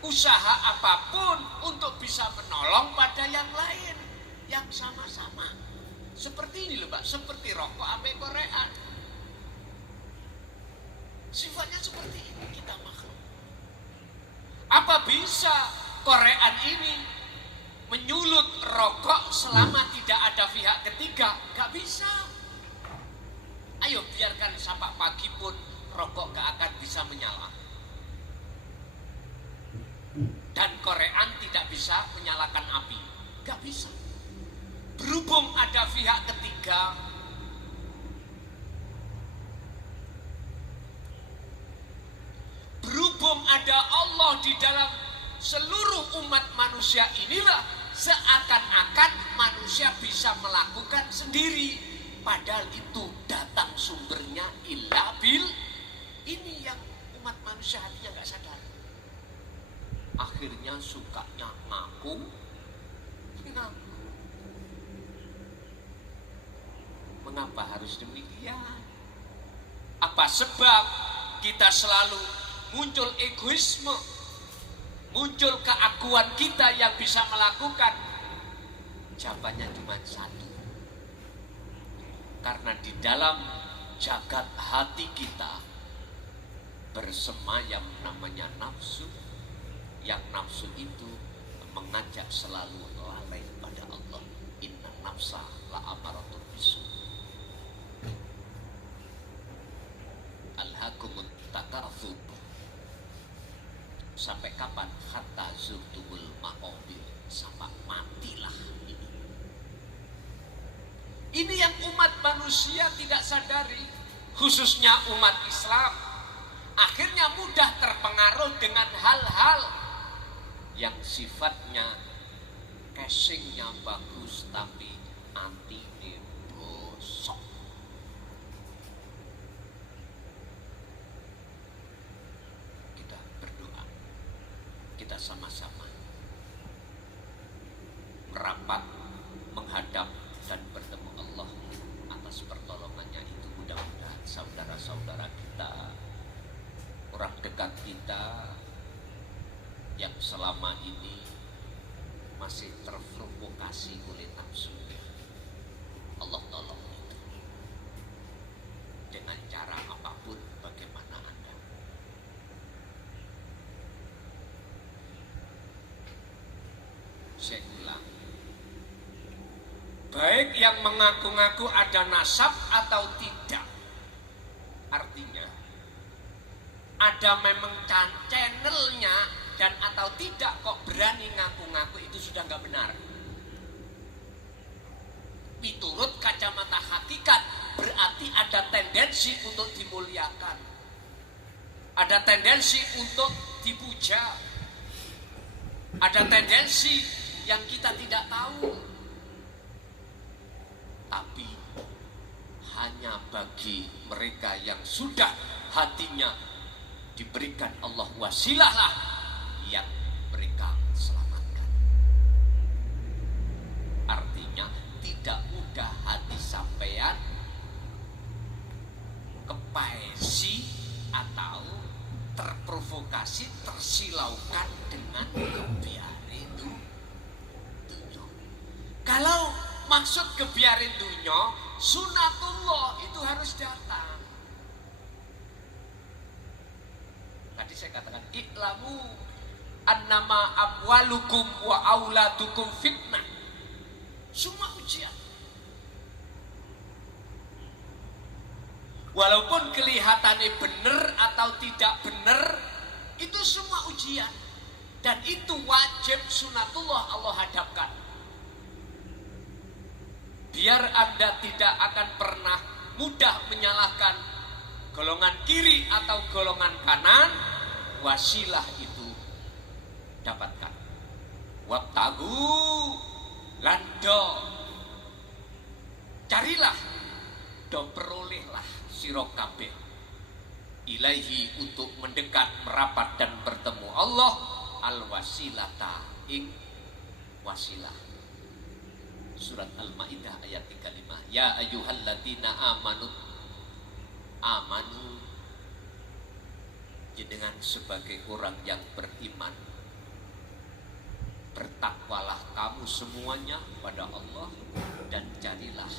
usaha apapun untuk bisa menolong pada yang lain yang sama-sama? Seperti ini loh Pak, seperti rokok ame korean. Sifatnya seperti ini, kita makhluk. Apa bisa korean ini menyulut rokok selama tidak ada pihak ketiga? Gak bisa. Ayo biarkan sampai pagi pun rokok gak akan bisa menyala. Dan korean tidak bisa menyalakan api. Gak bisa. Berhubung ada pihak ketiga, berhubung ada Allah di dalam seluruh umat manusia inilah, seakan-akan manusia bisa melakukan sendiri. Padahal itu datang sumbernya illa bil. Ini yang umat manusia hatinya gak sadar. Akhirnya sukanya ngaku. Mengapa harus demikian? Apa sebab kita selalu muncul egoisme, muncul keakuan kita yang bisa melakukan? Jawabannya cuma satu. Karena di dalam jagat hati kita bersemayam namanya nafsu, yang nafsu itu mengajak selalu lalai pada Allah. Inna nafsa la amaratun bisu. Alhaakumut takatsur. Sampai kapan? Hatta zurtumul maqabir. Sampai matilah ini. Ini yang umat manusia tidak sadari, khususnya umat Islam. Akhirnya mudah terpengaruh dengan hal-hal yang sifatnya casingnya bagus tapi antine bosok. Kita berdoa, kita sama-sama merapat menghadap dan bertemu Allah atas pertolongannya itu. Mudah-mudahan saudara-saudara kita, orang dekat kita yang selama ini masih terprovokasi oleh nafsu, Allah tolong itu dengan cara apapun. Bagaimana Anda? Saya ulang, baik yang mengaku-ngaku ada nasab atau tidak, artinya ada memang channelnya dan atau tidak kok berani ngaku-ngaku, itu sudah nggak benar. Miturut kacamata hakikat berarti ada tendensi untuk dimuliakan, ada tendensi untuk dipuja, ada tendensi yang kita tidak tahu. Tapi hanya bagi mereka yang sudah hatinya diberikan Allah wasilah lah yang mereka selamatkan. Artinya tidak mudah hati sampean kepaesi atau terprovokasi, tersilaukan dengan kebiarin dunya. Kalau maksud kebiarin dunya, sunatullah itu harus datang. Tadi saya katakan iklamu annama amwalukum wa auladukum fitnah. Semua ujian. Walaupun kelihatannya benar atau tidak benar, itu semua ujian. Dan itu wajib sunatullah Allah hadapkan. Biar Anda tidak akan pernah mudah menyalahkan golongan kiri atau golongan kanan, wasilah itu dapatkan. Wabtagu lando, carilah do perolehlah sira kabeh ilaihi, untuk mendekat, merapat dan bertemu Allah, al wasilata, ing wasilah. Surat Al-Maidah ayat 35. Ya ayyuhalladzina amanu jenengan sebagai orang yang beriman, bertakwalah kamu semuanya pada Allah dan carilah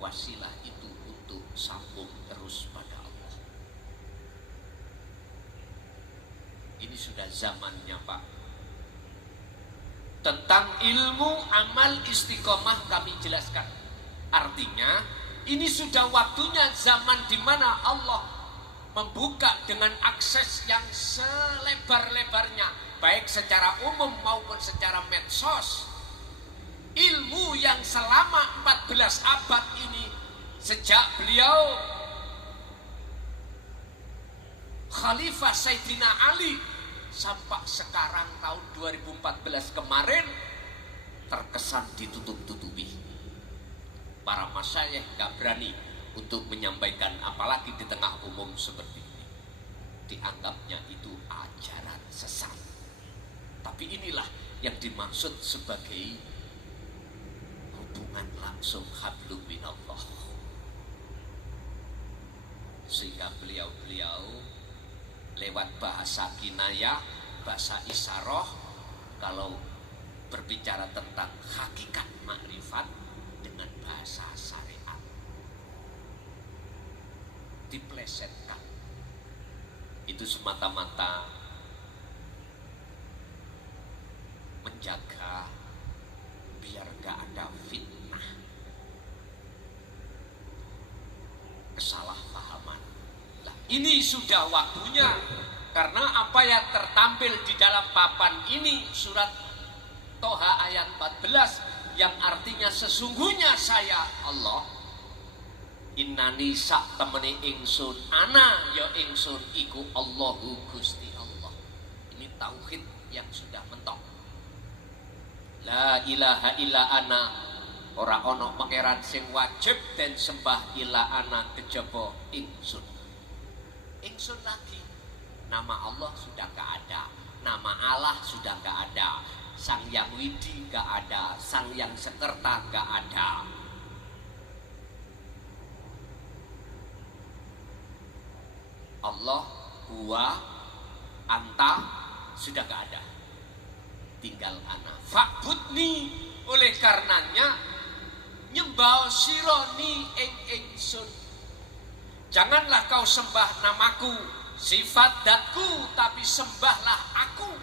wasilah itu untuk sambung terus pada Allah. Ini sudah zamannya Pak. Tentang ilmu, amal, istiqomah kami jelaskan. Artinya ini sudah waktunya zaman di mana Allah membuka dengan akses yang selebar-lebarnya, baik secara umum maupun secara medsos. Ilmu yang selama 14 abad ini, sejak beliau Khalifah Sayyidina Ali sampai sekarang tahun 2014 kemarin, terkesan ditutup-tutupi. Para masyayikh gak berani untuk menyampaikan, apalagi di tengah umum seperti ini. Dianggapnya itu ajaran sesat. Tapi inilah yang dimaksud sebagai hubungan langsung hablum minallah. Sehingga beliau-beliau lewat bahasa kinayah, bahasa isyarah, kalau berbicara tentang hakikat makrifat dengan bahasa syariat diplesetkan. Itu semata-mata menjaga biar gak ada fitnah, kesalahpahaman. Nah, ini sudah waktunya, karena apa yang tertampil di dalam papan ini surat Toha ayat 14 yang artinya sesungguhnya saya Allah, innani sak temeni ingsun, ana ya ingsun iku Allahu Gusti Allah. Ini tauhid yang sudah mentok. La ilaha illa ana, ora ono pangeran sing wajib dan sembah illa ana kejaba ingsun. Ingsun lagi, nama Allah sudah gak ada, nama Allah sudah gak ada, Sang Yang Widi gak ada, Sang Yang Sekerta gak ada. Allah, huwa, anta sudah gak ada, tinggal ana. Fa'budni, oleh karenanya nyembah sironi ingsun. Janganlah kau sembah namaku, sifat datku, tapi sembahlah aku.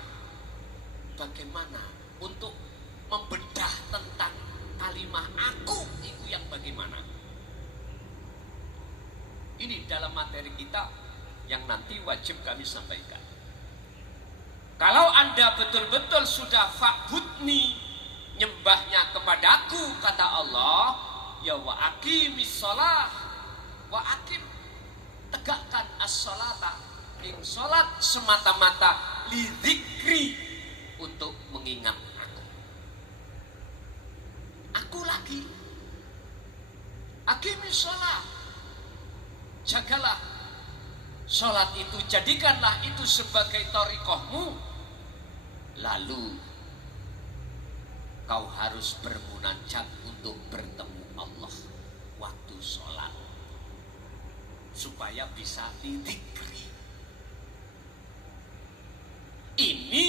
Bagaimana untuk membedah tentang kalimat aku itu yang bagaimana? Ini dalam materi kita yang nanti wajib kami sampaikan. Kalau Anda betul-betul sudah fa'budni, nyembahnya kepadaku, kata Allah, ya wa aqimis shalah, wa aqim, tegakkan as-sholata, ing sholat semata-mata li dzikri, untuk mengingat aku lagi. Aqimis shalah, jagalah sholat itu, jadikanlah itu sebagai thariqahmu. Lalu kau harus bermunajat untuk bertemu Allah waktu sholat, supaya bisa didikri. Ini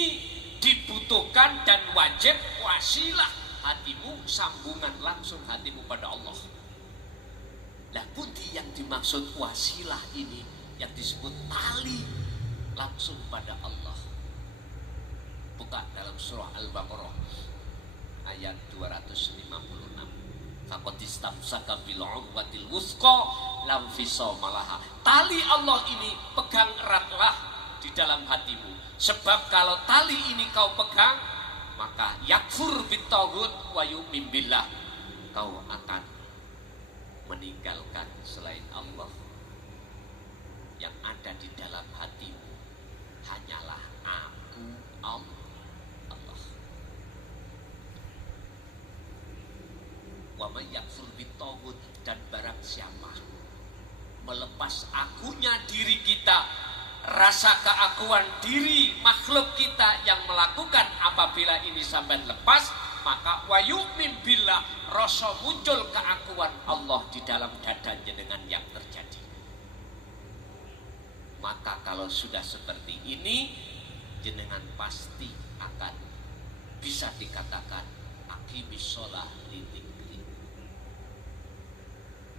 dibutuhkan dan wajib wasilah hatimu, sambungan langsung hatimu pada Allah. Nah, budi yang dimaksud wasilah ini yang disebut tali langsung pada Allah. Buka dalam surah Al-Baqarah ayat 256. Faqad istamsaka bil 'urwatil wuthqa lam fisama laha. Tali Allah ini pegang eratlah di dalam hatimu. Sebab kalau tali ini kau pegang, maka yakfur bitaghut wa yu'min billah. Kau akan meninggalkan selain Allah. Yang ada di dalam hatimu hanyalah aku Allah. Wa may yakfur bitaghut, dan barang siapa melepas akunya diri kita, rasa keakuan diri makhluk kita yang melakukan, apabila ini sampai lepas, maka wa yu'min billah, rasa muncul keakuan Allah di dalam dadanya dengan yang terjadi. Maka kalau sudah seperti ini, jenengan pasti akan bisa dikatakan aqimis shalah li dzikri.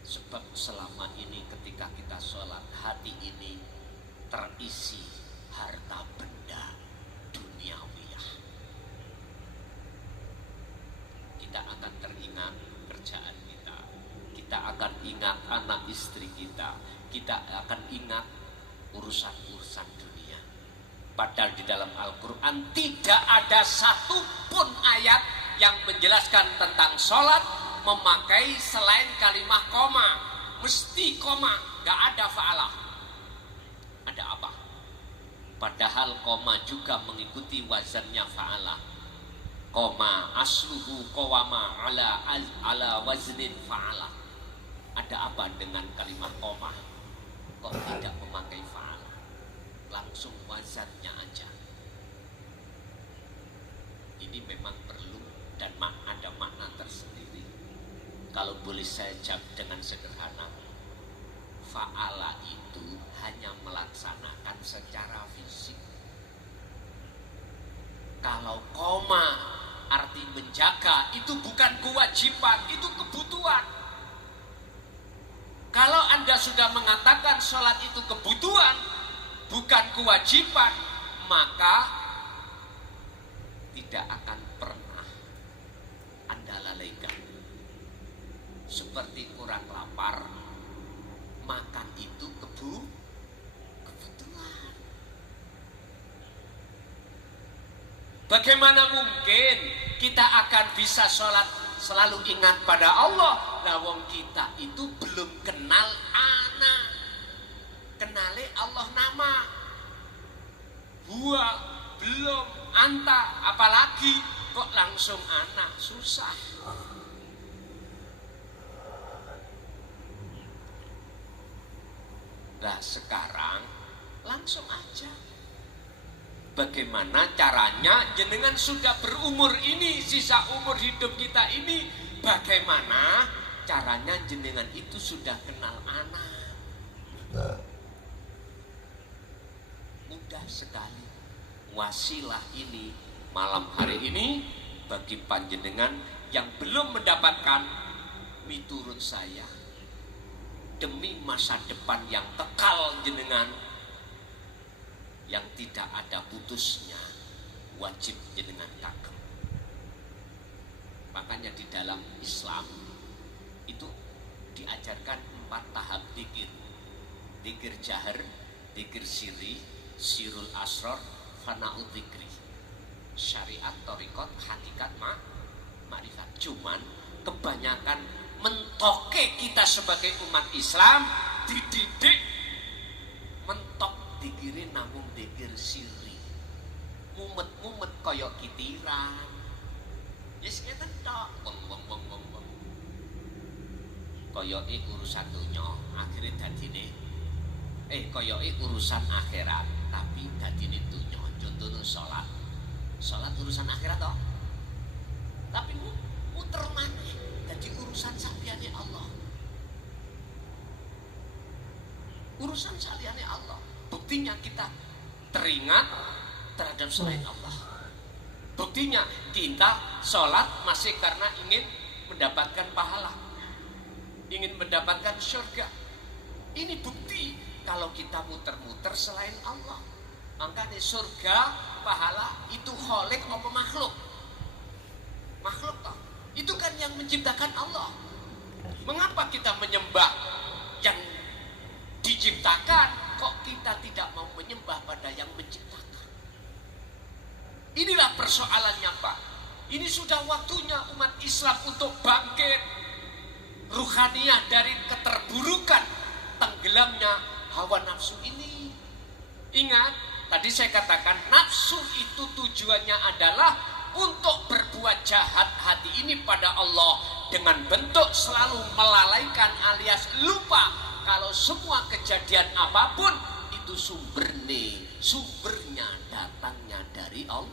Sebab selama ini ketika kita sholat, hati ini terisi harta benda duniawiyah. Kita akan teringat kerjaan kita, kita akan ingat anak istri kita, kita akan ingat urusan-urusan dunia. Padahal di dalam Al-Quran tidak ada satupun ayat yang menjelaskan tentang sholat memakai selain kalimat koma. Mesti koma, gak ada fa'alah. Ada apa? Padahal koma juga mengikuti wazannya fa'alah. Koma asluhu qawama ala waznin fa'alah. Ada apa dengan kalimat koma? Kok tidak memakai fa'alah? Langsung wazannya aja. Ini memang perlu dan ada makna tersendiri. Kalau boleh saya jawab dengan sederhana, fa'ala itu hanya melaksanakan secara fisik. Kalau koma arti menjaga itu bukan kewajiban, itu kebutuhan. Kalau Anda sudah mengatakan sholat itu kebutuhan, bukan kewajiban, maka tidak akan pernah Anda lalaikan. Seperti orang lapar, makan itu kebutuhan. Bagaimana mungkin kita akan bisa sholat selalu ingat pada Allah? Nah, wong kita itu belum kenal ana, kenali Allah nama. Huwa belum, anta apalagi kok langsung ana, susah. Nah sekarang langsung aja. Bagaimana caranya jenengan sudah berumur ini, sisa umur hidup kita ini, bagaimana caranya jenengan itu sudah kenal anak? Mudah sekali. Wasilah ini malam hari ini bagi panjenengan yang belum mendapatkan, miturut saya, demi masa depan yang kekal jenengan, yang tidak ada putusnya, wajib jenengan kagem. Makanya di dalam Islam itu diajarkan 4 tahap dzikir. Dzikir jahar, dzikir sirri, sirul asror, fana'ud dzikri. Syariat, thariqat, hakikat, ma'rifat. Cuman kebanyakan mentoke kita sebagai umat Islam dididik mentok dikirin namung dikir siri, mumet-mumet koyok kitiran. Yes ngeten tok, wong. Koyoke urusan dunya, akhire dadine koyoke urusan akhirat, tapi dadine dunya. Contohnya salat. Salat urusan akhirat toh. Tapi muter maneh dadi urusan saliyane Allah. Urusan saliyane Allah. Buktinya kita teringat terhadap selain Allah. Buktinya kita sholat masih karena ingin mendapatkan pahala, ingin mendapatkan surga. Ini bukti kalau kita muter-muter selain Allah. Makanya surga, pahala itu kholik apa makhluk? Makhluk toh. Itu kan yang menciptakan Allah. Mengapa kita menyembah yang diciptakan? Kok kita tidak mau menyembah pada yang menciptakan? Inilah persoalannya, Pak. Ini sudah waktunya umat Islam untuk bangkit ruhaniyah dari keterburukan tenggelamnya hawa nafsu ini. Ingat, tadi saya katakan nafsu itu tujuannya adalah untuk berbuat jahat hati ini pada Allah dengan bentuk selalu melalaikan alias lupa kalau semua kejadian apapun itu sumbernya datangnya dari Allah.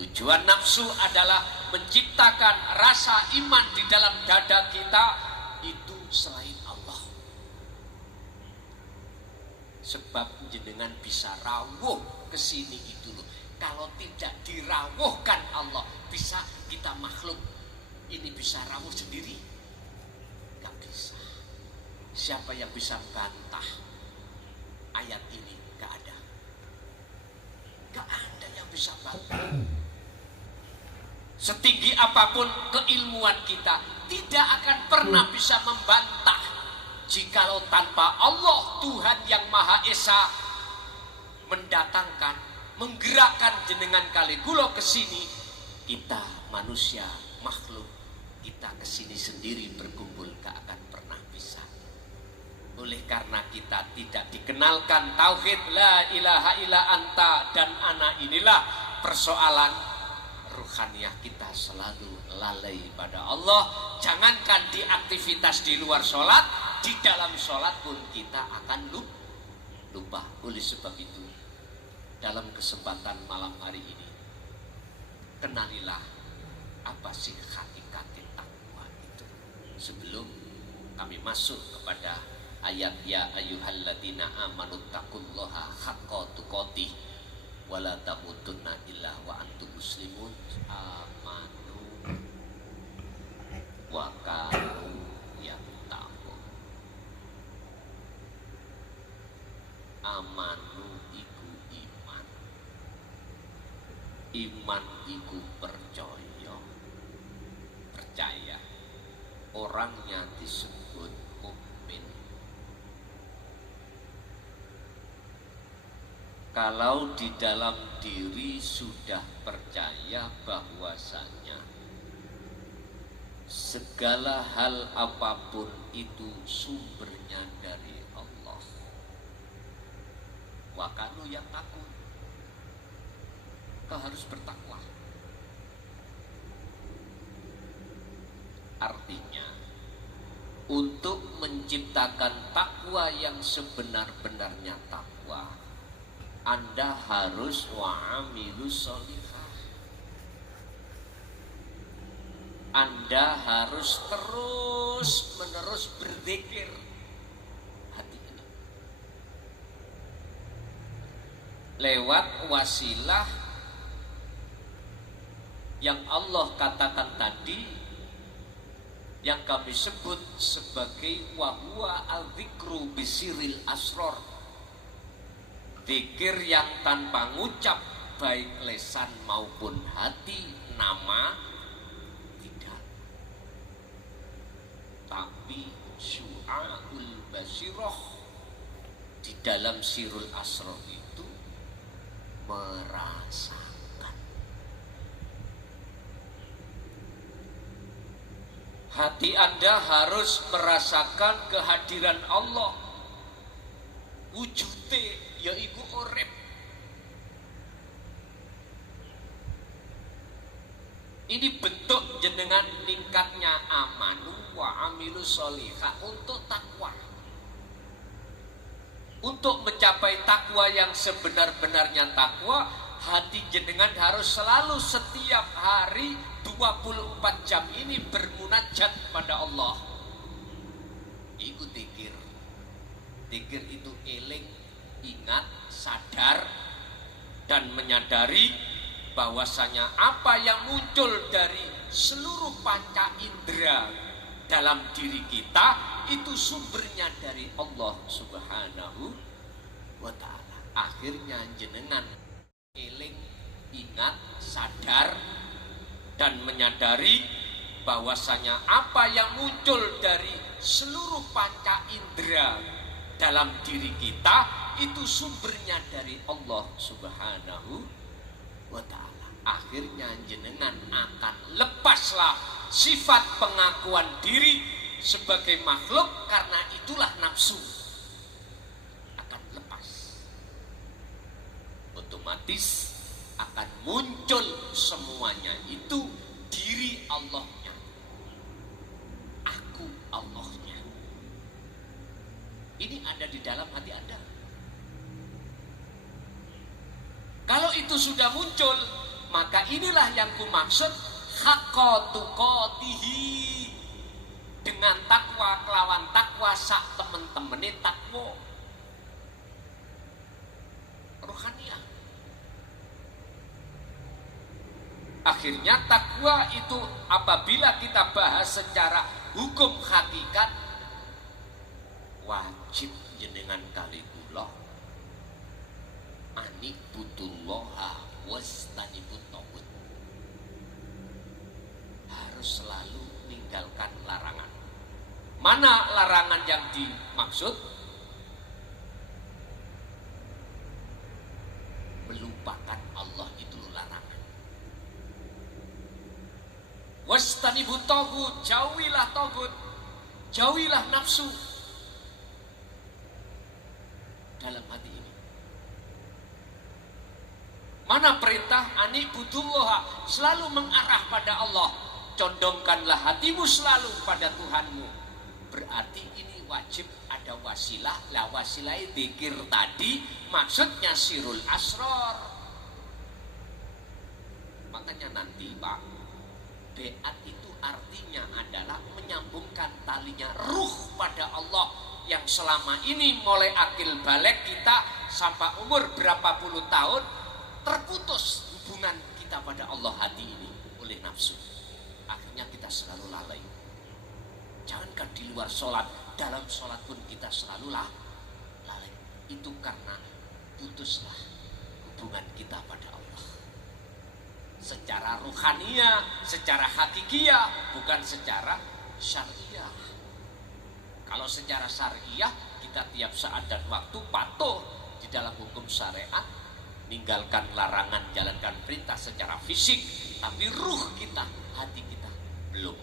Tujuan nafsu adalah menciptakan rasa iman di dalam dada kita itu selain Allah. Sebab jenengan bisa rawuh ke sini itu loh. Kalau tidak dirawuhkan Allah, bisa kita makhluk ini bisa rawuh sendiri? Gak bisa. Siapa yang bisa bantah ayat ini? Gak ada. Gak ada yang bisa bantah. Setinggi apapun keilmuan kita, tidak akan pernah bisa membantah jikalau tanpa Allah Tuhan yang Maha Esa mendatangkan, menggerakkan jenengan Kalikulo ke sini. Kita manusia makhluk, kita ke sini sendiri berkumpul gak akan pernah bisa. Oleh karena kita tidak dikenalkan tauhid la ilaha illa anta dan ana, inilah persoalan ruhaniyah kita selalu lalai pada Allah. Jangankan di aktivitas di luar sholat, di dalam sholat pun kita akan lupa. Oleh sebab itu, dalam kesempatan malam hari ini, kenalilah apa sih hakikat takwa itu sebelum kami masuk kepada ayat ya ayyuhalladzina amanu taqullaha haqqa tuqatih wa la tamutunna illa wa antum muslimun. Amanu wa kanu yattaqun. Amanu iku iman, iman iku percaya, orangnya disebut mukmin. Kalau di dalam diri sudah percaya bahwasanya segala hal apapun itu sumbernya dari Allah, wa kanu yattaqun, kau harus bertakwa. Artinya, untuk menciptakan takwa yang sebenar-benarnya takwa, Anda harus wa'amilus sholihah. Anda harus terus-menerus berzikir. Hati ini lewat wasilah yang Allah katakan tadi, yang kami sebut sebagai wahwa al-dzikru bisiril asror, zikir yang tanpa ngucap baik lesan maupun hati, nama tidak, tapi syu'aul basiroh. Di dalam sirul asror itu merasa. Hati Anda harus merasakan kehadiran Allah, wujudnya yaiku urip. Ini bentuk jenengan tingkatnya amanu wa amilu sholihah untuk takwa. Untuk mencapai takwa yang sebenar-benarnya takwa, hati jenengan harus selalu setiap hari 24 jam ini bermunajat pada Allah. Itu dzikir. Dzikir itu eling, ingat, sadar, dan menyadari bahwasanya apa yang muncul dari seluruh panca indera dalam diri kita itu sumbernya dari Allah Subhanahu wa ta'ala. Akhirnya jenengan eling, ingat, sadar, dan menyadari bahwasanya apa yang muncul dari seluruh panca indera dalam diri kita itu sumbernya dari Allah Subhanahu wa ta'ala. Akhirnya jenengan akan lepaslah sifat pengakuan diri sebagai makhluk, karena itulah nafsu akan lepas. Otomatis akan muncul semuanya itu diri Allahnya, aku Allahnya. Ini ada di dalam hati Anda. Kalau itu sudah muncul, maka inilah yang kumaksud haqqa tuqatihi, dengan takwa kelawan takwa sak temen-temene takwa rohaniah. Akhirnya takwa itu apabila kita bahas secara hukum hakikat, wajib jenengan kali kula anibutullaha wastanibut tagut, harus selalu meninggalkan larangan. Mana larangan yang dimaksud? Melupakan Allah itu larangan. Wastanibut tagut, jauhilah tagut, jauhilah nafsu dalam hati ini. Mana perintah anibutullaha, selalu mengarah pada Allah, condongkanlah hatimu selalu pada Tuhanmu. Berarti ini wajib ada wasilah. Lah wasilah dzikir tadi maksudnya sirul asror. Makanya nanti Pak, beat itu artinya adalah menyambungkan talinya ruh pada Allah yang selama ini mulai akil balik kita sampai umur berapa puluh tahun terputus hubungan kita pada Allah hati ini oleh nafsu. Akhirnya kita selalu lalai. Jangankan di luar sholat, dalam sholat pun kita selalu lalai. Itu karena putuslah hubungan kita pada Allah secara ruhaniyah, secara hakikiyah, bukan secara syariah. Kalau secara syariah kita tiap saat dan waktu patuh di dalam hukum syariat, ninggalkan larangan, jalankan perintah secara fisik, tapi ruh kita, hati kita belum.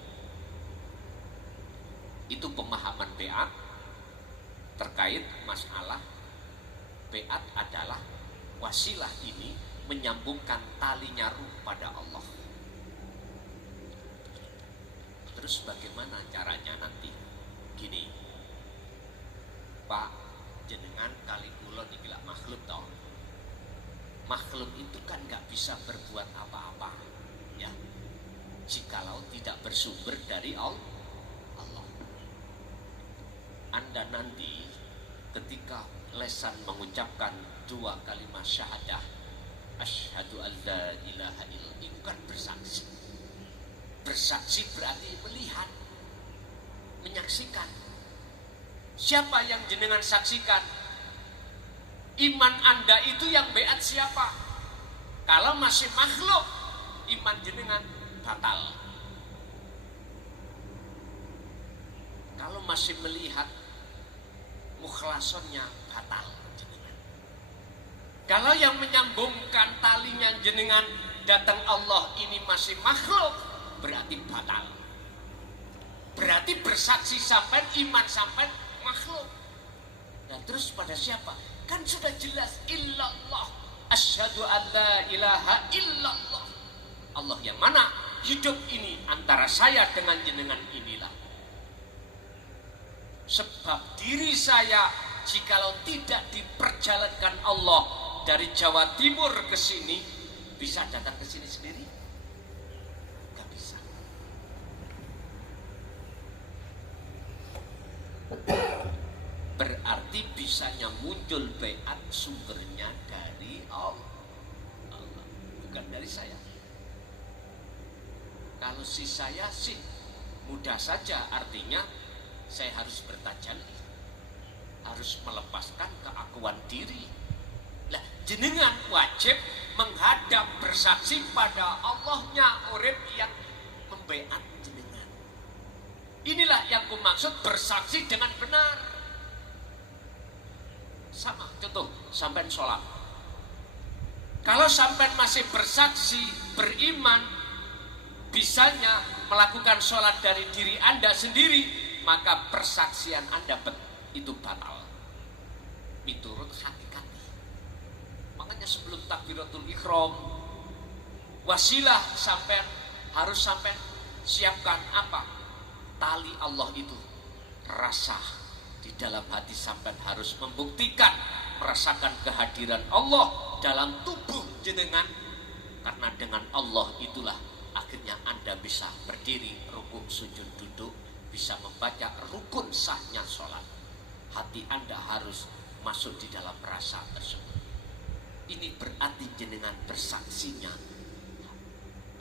Itu pemahaman beat terkait masalah beat adalah wasilah ini menyambungkan talinya ruh pada Allah. Terus bagaimana caranya nanti? Gini, Pak, jenengan kali kulon ikilah makhluk toh. Makhluk itu kan gak bisa berbuat apa-apa, ya, jikalau tidak bersumber dari Allah. Anda nanti ketika lesan mengucapkan dua kalimat syahadah, asyhadu an la ilaha illallah, itu kan bersaksi. Bersaksi berarti melihat, menyaksikan. Siapa yang jenengan saksikan? Iman Anda itu yang beat siapa? Kalau masih makhluk, iman jenengan batal. Kalau masih melihat, mukhlasonnya batal jenengan. Kalau yang menyambungkan talinya jenengan datang Allah ini masih makhluk, berarti batal. Berarti bersaksi sampai iman sampai makhluk. Dan terus pada siapa? Kan sudah jelas illallah, asyhadu an la ilaha illallah. Allah yang mana? Hidup ini antara saya dengan jenengan inilah. Sebab diri saya jikalau tidak diperjalankan Allah dari Jawa Timur ke sini, bisa datang ke sini sendiri? Gak bisa. Berarti bisanya muncul beat sumbernya dari Allah, bukan dari saya. Kalau si saya sih mudah saja, artinya saya harus bertajalli, harus melepaskan keakuan diri. Lah, jenengan wajib menghadap bersaksi pada Allahnya urip yang membeat jenengan. Inilah yang kumaksud bersaksi dengan benar. Sama, contoh, sampean sholat. Kalau sampean masih bersaksi, beriman, bisanya melakukan sholat dari diri Anda sendiri, maka persaksian Anda itu batal miturut hakikatnya. Makanya sebelum takbiratul ihram, wasilah sampai harus sampai siapkan apa? Tali Allah itu, rasa di dalam hati sampai harus membuktikan merasakan kehadiran Allah dalam tubuh jenengan, karena dengan Allah itulah akhirnya Anda bisa berdiri, rukuk, sujud, duduk, bisa membaca rukun sahnya sholat. Hati Anda harus masuk di dalam rasa tersebut. Ini berarti jenengan bersaksinya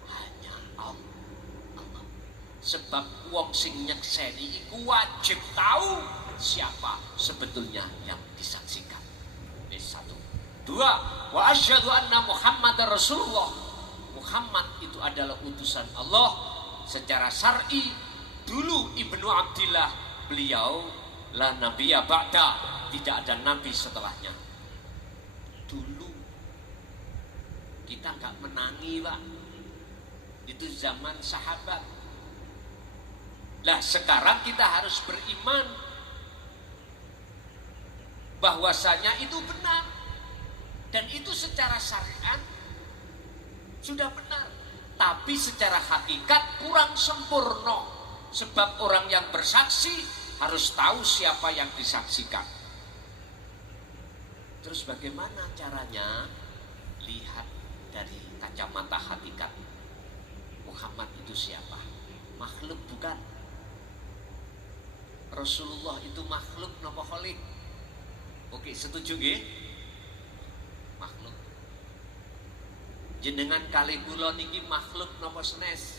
hanya Allah. Sebab wong sing nyekseni iku wajib tahu siapa sebetulnya yang disaksikan. Ini satu. Dua, wa asyhadu anna Muhammadar Rasulullah. Muhammad itu adalah utusan Allah secara syar'i. Dulu Ibnu Abdillah, beliau la nabiyya ba'da, tidak ada nabi setelahnya. Dulu kita nggak menangi, Pak. Itu zaman sahabat. Lah sekarang kita harus beriman bahwasanya itu benar, dan itu secara syariat sudah benar, tapi secara hakikat kurang sempurna. Sebab orang yang bersaksi harus tahu siapa yang disaksikan. Terus bagaimana caranya? Lihat dari kacamata hakikat. Muhammad itu siapa? Makhluk bukan. Rasulullah itu makhluk napa khalik? Oke, setuju nggih? Makhluk. Jenengan kali kula niki makhluk napa senes?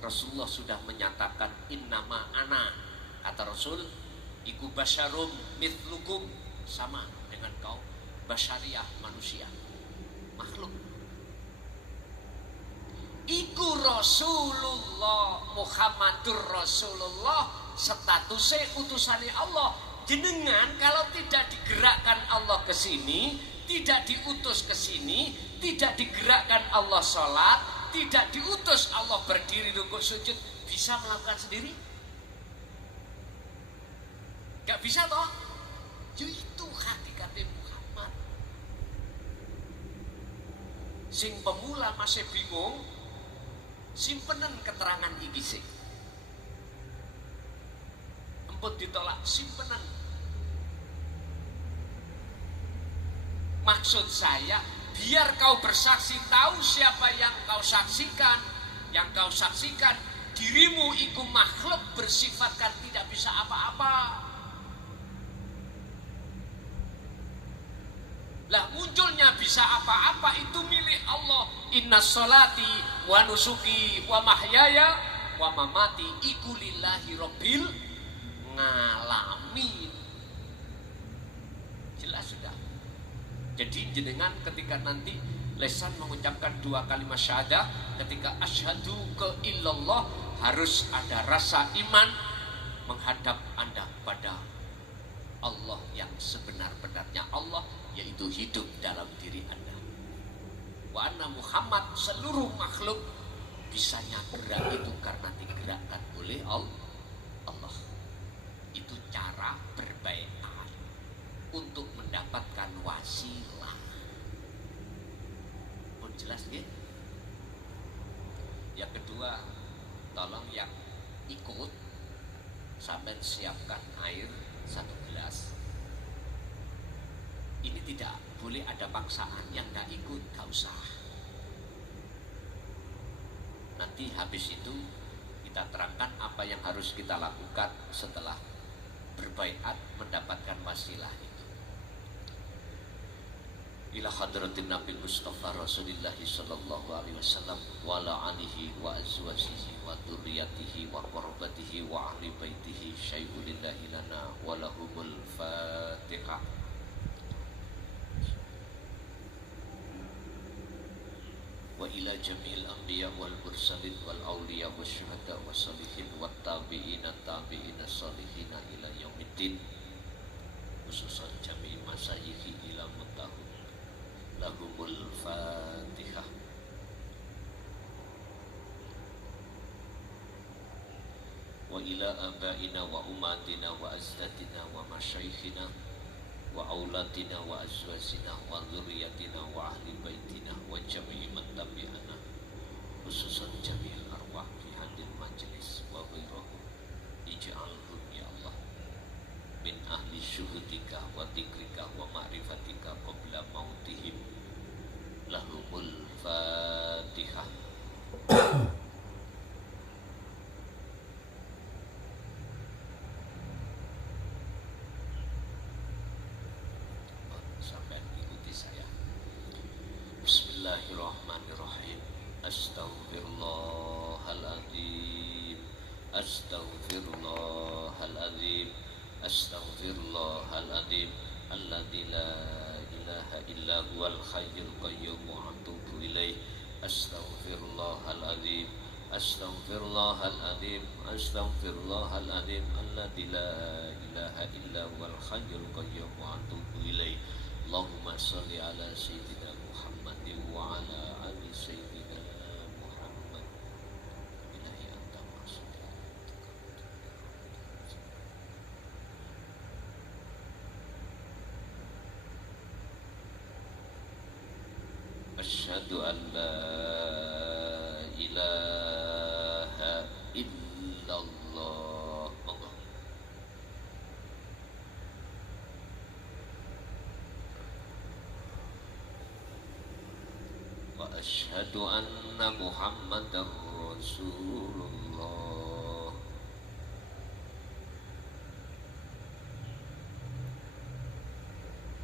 Rasulullah sudah menyatakan innama ana, kata Rasul, iku basyarum mithlukum, sama dengan kau, basyariah, manusia, makhluk. Iku Rasulullah Muhammadur Rasulullah, statusnya utusane Allah. Jenengan kalau tidak digerakkan Allah ke sini, tidak diutus ke sini, tidak digerakkan Allah sholat, tidak diutus Allah berdiri rukuk sujud, bisa melakukan sendiri? Gak bisa toh? Itu hakikatnya Muhammad. Sing pemula masih bingung, simpenan keterangan iki sih. Emput ditolak, simpenan. Maksud saya, biar kau bersaksi, tahu siapa yang kau saksikan. Yang kau saksikan dirimu iku makhluk bersifatkan tidak bisa apa-apa. Lah munculnya bisa apa-apa itu milik Allah. Inna sholati wa nusuki wa mahyaya wa mamati iku lillahi rabbil ngalamin. Jelas sudah. Jadi jenengan ketika nanti lesan mengucapkan 2 kalimat syahadah, ketika asyhadu ke illallah, harus ada rasa iman menghadap Anda pada Allah yang sebenar-benarnya Allah, yaitu hidup dalam diri Anda. Wa anna Muhammad, seluruh makhluk bisanya gerak itu karena digerakkan oleh Allah. Itu cara berbaiat untuk mendapatkan wasilah. Pun jelas ya? Yang kedua, tolong yang ikut sampai siapkan air 1 gelas. Ini tidak boleh ada paksaan, yang gak ikut gak usah. Nanti habis itu kita terangkan apa yang harus kita lakukan setelah berbaiat mendapatkan wasilah itu. Ila hadratin Nabi Mustafa Rasulullah sallallahu alaihi wasallam wa ala alihi wa azwajihi wa dzurriyyatihi wa qurrabatihi wa ahli baitihi syai'un lillahi lana wa lahumul Fatihah. Wa ila jami'il anbiya wal mursalin wal awliya wasyuhada wassalihin wat tabi'ina tabi'ina salihina ila yaumiddin, khususan jami'i masyayikhi ila mutahum lahumul Fatihah. Wa ila abaina wa umatina wa azdatina wa masyayikhina wa aulatina wa azwajina wa dzurriyyatina wa ahli baitina wa jami'i man tabi'ana, khususan jami'il arwah fi hadil majlis wa ghairahu, ij'alhum ya Allah min ahli syuhudika wa dzikrika wa ma'rifatika qabla mautihim, lahumul Fatihah. Sampai ikuti saya. Bismillahirrahmanirrahim. Astaghfirullahaladzim, astaghfirullahaladzim, astaghfirullahaladzim, alladzi la ilaha illa huwal hayyul qayyum wa atubu ilaih. Astaghfirullahaladzim, astaghfirullahaladzim, astaghfirullahaladzim, alladzi la ilaha illa huwal hayyul qayyum wa atubu ilaih. Allahumma sholli ala sayyidina Muhammadin wa ala ali sayyidina Muhammad. Ilahi anta maksud. Asyhadu an la ilaha illallah. Allah. Wa asyhadu anna Muhammadar Rasulullah.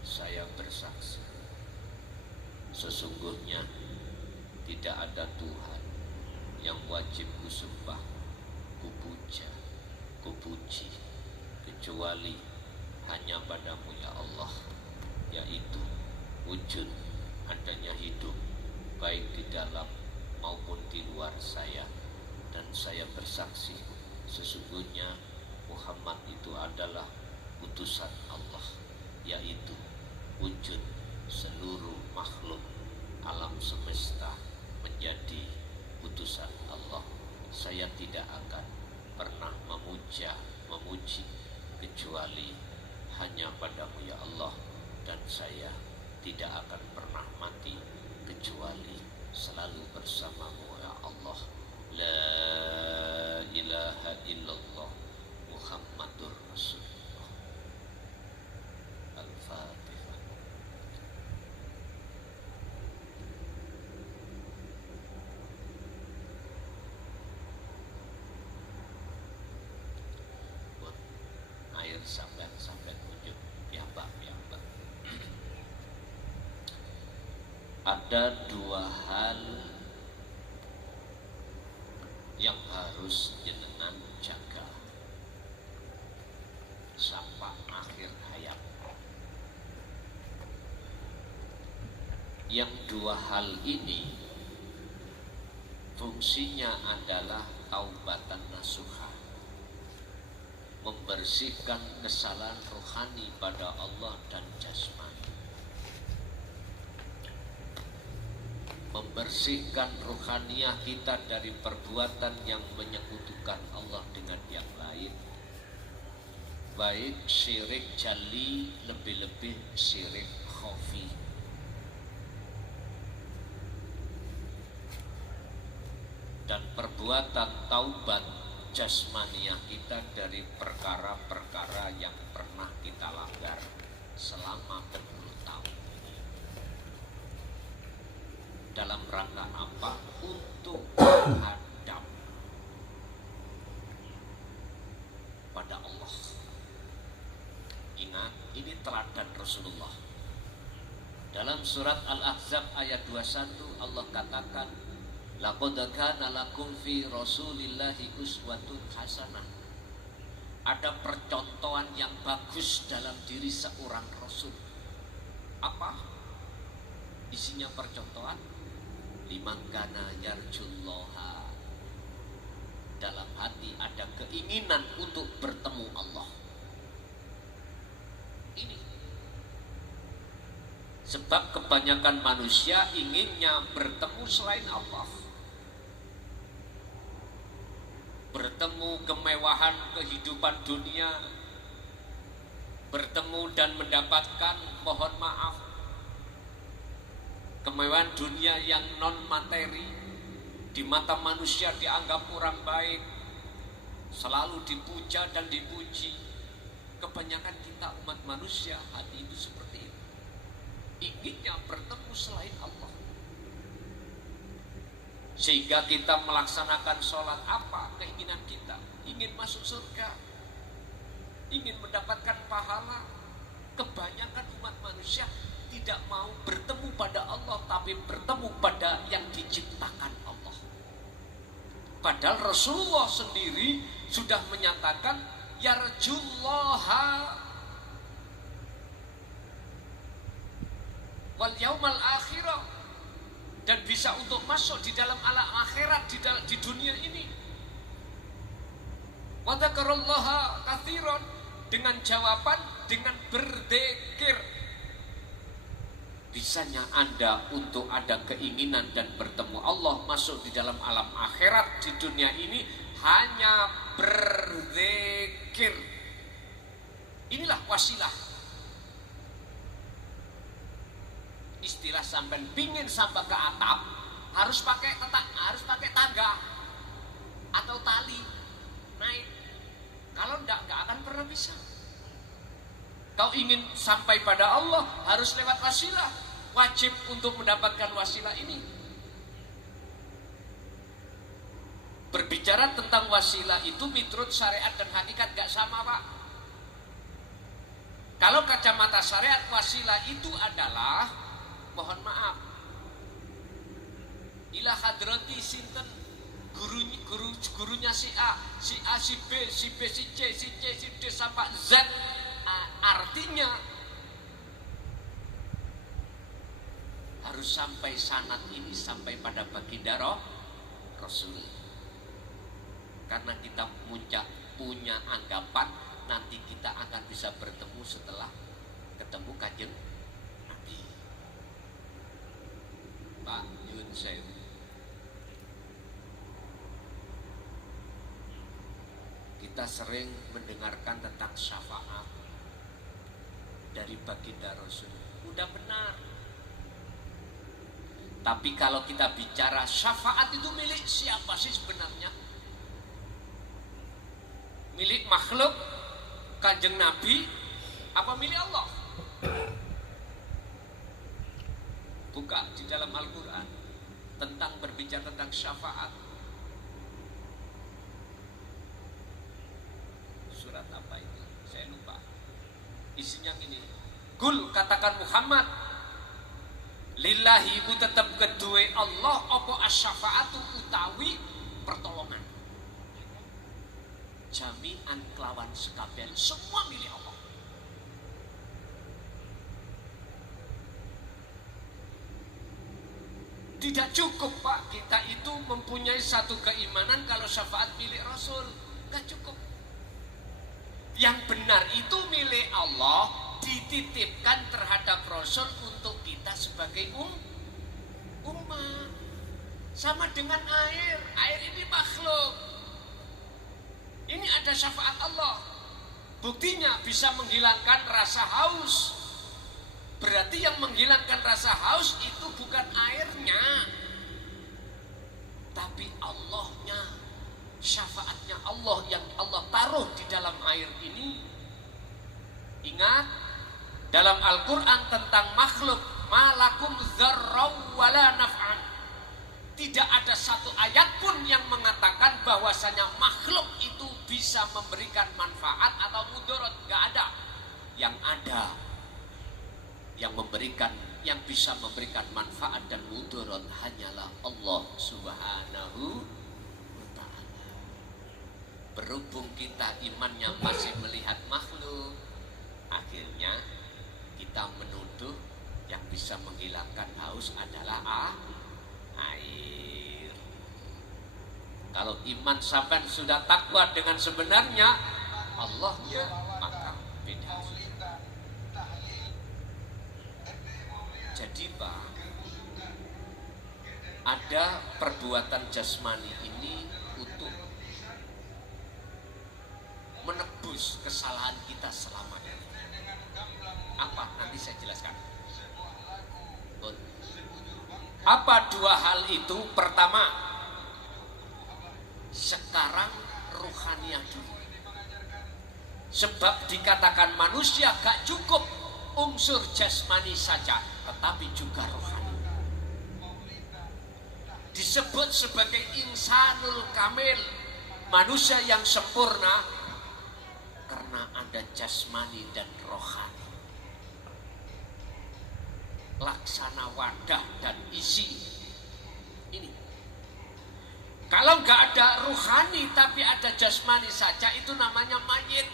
Saya bersaksi, sesungguhnya tidak ada Tuhan yang wajib kusembah, kupuja, kupuji, kecuali hanya padamu ya Allah, yaitu wujud adanya hidup baik di dalam maupun di luar saya. Dan saya bersaksi sesungguhnya Muhammad itu adalah utusan Allah, yaitu wujud seluruh makhluk alam semesta menjadi utusan Allah. Saya tidak akan pernah memuji kecuali hanya padamu ya Allah, dan saya tidak akan pernah mati kecuali selalu bersamamu ya Allah. La ilaha illallah Muhammadur Rasulullah. Al-Fatihah. Air sampai ujung piyambak. Ada dua hal yang harus jenengan jaga sampai akhir hayat. Yang dua hal ini fungsinya adalah taubatan nasuha, membersihkan kesalahan rohani pada Allah dan jasmani, membersihkan rohaniah kita dari perbuatan yang menyekutukan Allah dengan yang lain, baik syirik jali, lebih-lebih syirik khafi. Dan perbuatan taubat jasmaniah kita dari perkara-perkara yang pernah kita langgar selama berpuluh tahun. Dalam rangka apa? Untuk menghadap pada Allah. Ingat, ini teladan Rasulullah. Dalam surat Al-Ahzab ayat 21 Allah katakan, laqad kana lakum fi Rasulillahi uswatun hasanah. Ada percontohan yang bagus dalam diri seorang Rasul. Apa isinya percontohan? Liman kana yarjullaha, dalam hati ada keinginan untuk bertemu Allah. Ini sebab kebanyakan manusia inginnya bertemu selain Allah, bertemu kemewahan kehidupan dunia, bertemu dan mendapatkan, mohon maaf, kemewahan dunia yang non materi, di mata manusia dianggap orang baik, selalu dipuja dan dipuji. Kebanyakan kita umat manusia hati itu seperti itu, inginnya bertemu selain Allah. Sehingga kita melaksanakan sholat, apa keinginan kita? Ingin masuk surga, ingin mendapatkan pahala. Kebanyakan umat manusia tidak mau bertemu pada Allah, tapi bertemu pada yang diciptakan Allah. Padahal Rasulullah sendiri sudah menyatakan yarjullaha wal yaumal akhirah, dan bisa untuk masuk di dalam alam akhirat di dunia ini. Wa dzakarallaha katsiran, dengan jawaban dengan berzikir. Bisanya Anda untuk ada keinginan dan bertemu Allah, masuk di dalam alam akhirat di dunia ini hanya berzikir. Inilah wasilah. Istilah sampai pingin sampai ke atap harus pakai tangga atau tali naik. Kalau enggak akan pernah bisa. Kau ingin sampai pada Allah harus lewat wasilah. Wajib untuk mendapatkan wasilah ini. Berbicara tentang wasilah itu miturut syariat dan hakikat gak sama, Pak. Kalau kacamata syariat, wasilah itu adalah, mohon maaf, ila hadrati sinten, gurunya si A, si B, si C, si D sampai Z. Artinya harus sampai sanad ini sampai pada baginda Rasul. Karena kita punya anggapan nanti kita akan bisa bertemu setelah ketemu Kanjeng Nabi. Pak Yun Sewu, kita sering mendengarkan tentang syafaat dari baginda Rasul. Udah benar. Tapi kalau kita bicara syafaat itu milik siapa sih sebenarnya? Milik makhluk, Kanjeng Nabi, apa milik Allah? Buka di dalam Al-Quran tentang berbicara tentang syafaat. Surat apa itu? Saya lupa. Isinya ini. Kul, katakan Muhammad, lillahi ibu tetap kedua Allah apa asyafaatu utawi pertolongan. Jami'an kelawan sekabian semua milik Allah. Tidak cukup, Pak, kita itu mempunyai satu keimanan kalau syafaat milik Rasul. Gak cukup. Yang benar itu milik Allah, dititipkan terhadap Rasul untuk kita sebagai umat. Sama dengan air. Air ini makhluk. Ini ada syafaat Allah. Buktinya bisa menghilangkan rasa haus. Berarti yang menghilangkan rasa haus itu bukan airnya, tapi Allahnya. Syafaatnya Allah yang Allah taruh di dalam air ini. Ingat dalam Al-Quran tentang makhluk, malakum dzarraw wala naf'an. Tidak ada satu ayat pun yang mengatakan bahwasanya makhluk itu bisa memberikan manfaat atau mudarat. Gak ada. Yang ada, yang memberikan, yang bisa memberikan manfaat dan mudarat hanyalah Allah Subhanahu wa ta'ala. Berhubung kita imannya masih melihat makhluk, akhirnya kita menuduh yang bisa menghilangkan haus adalah air. Kalau iman sampai sudah takwa dengan sebenarnya Allahnya, maka beda. Jadi Pak, ada perbuatan jasmani ini untuk menebus kesalahan kita selamanya. Apa? Nanti saya jelaskan. Apa dua hal itu? Pertama, sekarang ruhaniyah dulu. Sebab dikatakan manusia gak cukup unsur jasmani saja, tetapi juga rohani. Disebut sebagai insanul kamil, manusia yang sempurna, karena ada jasmani dan rohani. Laksana wadah dan isi ini. Kalau nggak ada ruhani tapi ada jasmani saja, itu namanya mayit.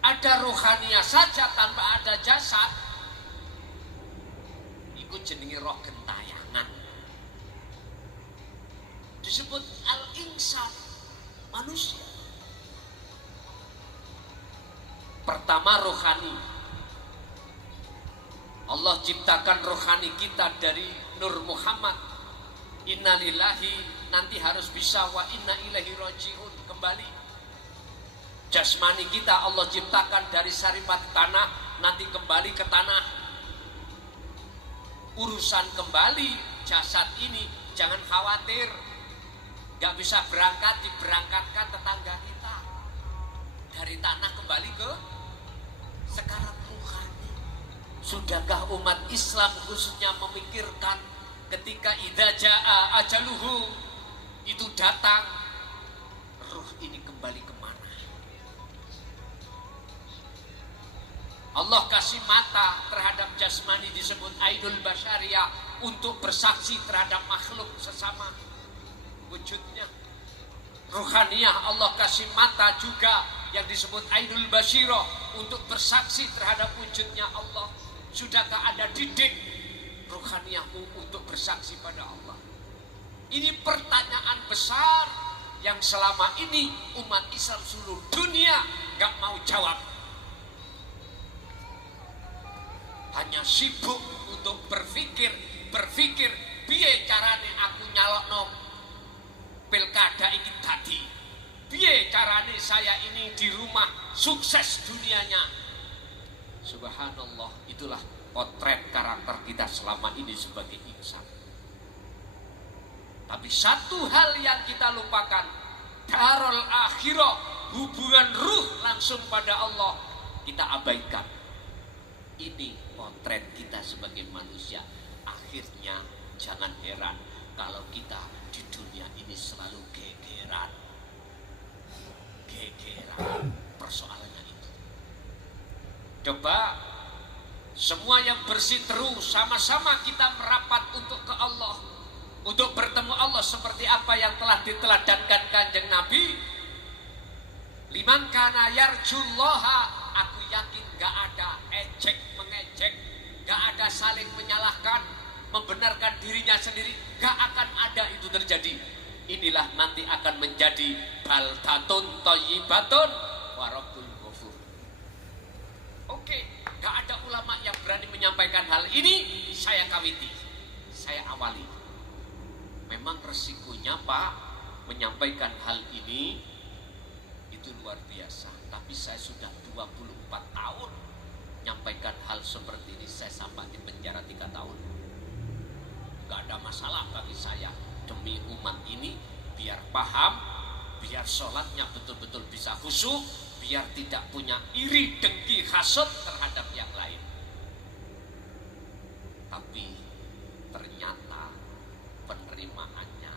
Ada ruhaninya saja tanpa ada jasad, ikut jenenge roh gentayangan. Disebut al-insan, manusia. Pertama rohani. Allah ciptakan rohani kita dari Nur Muhammad. Innalillahi, nanti harus bisa wa inna ilaihi rajiun, kembali. Jasmani kita Allah ciptakan dari saripat tanah, nanti kembali ke tanah. Urusan kembali jasad ini jangan khawatir, gak bisa berangkat, diberangkatkan tetangga kita. Dari tanah kembali ke sekarang. Sudahkah umat Islam khususnya memikirkan ketika idza jaa ajaluhu itu datang, ruh ini kembali kemana? Allah kasih mata terhadap jasmani disebut ainul basyariyah untuk bersaksi terhadap makhluk sesama wujudnya. Ruhaniyah Allah kasih mata juga yang disebut ainul basyirah untuk bersaksi terhadap wujudnya Allah. Sudahkah ada didik ruhaniyahmu untuk bersaksi pada Allah? Ini pertanyaan besar yang selama ini umat Islam seluruh dunia gak mau jawab. Hanya sibuk untuk berpikir piye carane aku nyalokno pilkada iki dadi, piye carane saya ini di rumah sukses dunianya. Subhanallah, itulah potret karakter kita selama ini sebagai insan. Tapi satu hal yang kita lupakan, darul akhirah, hubungan ruh langsung pada Allah, kita abaikan. Ini potret kita sebagai manusia. Akhirnya jangan heran kalau kita di dunia ini selalu gegeran. Persoalannya itu. Coba semua yang berseteru sama-sama kita merapat untuk ke Allah, untuk bertemu Allah seperti apa yang telah diteladankan Kanjeng Nabi. Liman kana yarjullaha, aku yakin gak ada ejek mengejek, gak ada saling menyalahkan, membenarkan dirinya sendiri, gak akan ada itu terjadi. Inilah nanti akan menjadi baldatun thayyibatun wa rabbul ghafur. Oke, gak ada ulama yang berani menyampaikan hal ini, saya kawiti, saya awali. Memang resikonya Pak menyampaikan hal ini itu luar biasa, tapi saya sudah 24 tahun menyampaikan hal seperti ini. Saya sampai di penjara 3 tahun, gak ada masalah bagi saya, demi umat ini, biar paham, biar sholatnya betul-betul bisa khusyuk, biar tidak punya iri, dengki, hasad terhadap yang lain. Tapi ternyata penerimaannya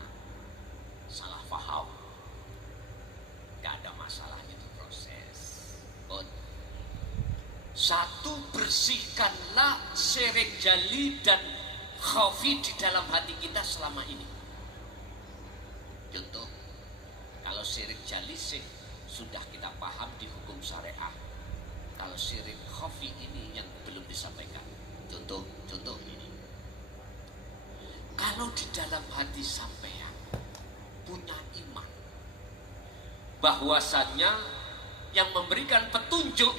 salah paham. Gak ada masalah, itu proses. Satu, bersihkanlah syirik jali dan khafi di dalam hati kita selama ini. Contoh, kalau syirik jali sih sudah kita paham di hukum syariah. Kalau syirik khafi ini yang belum disampaikan. Contoh ini. Kalau di dalam hati sampean punya iman bahwasannya yang memberikan petunjuk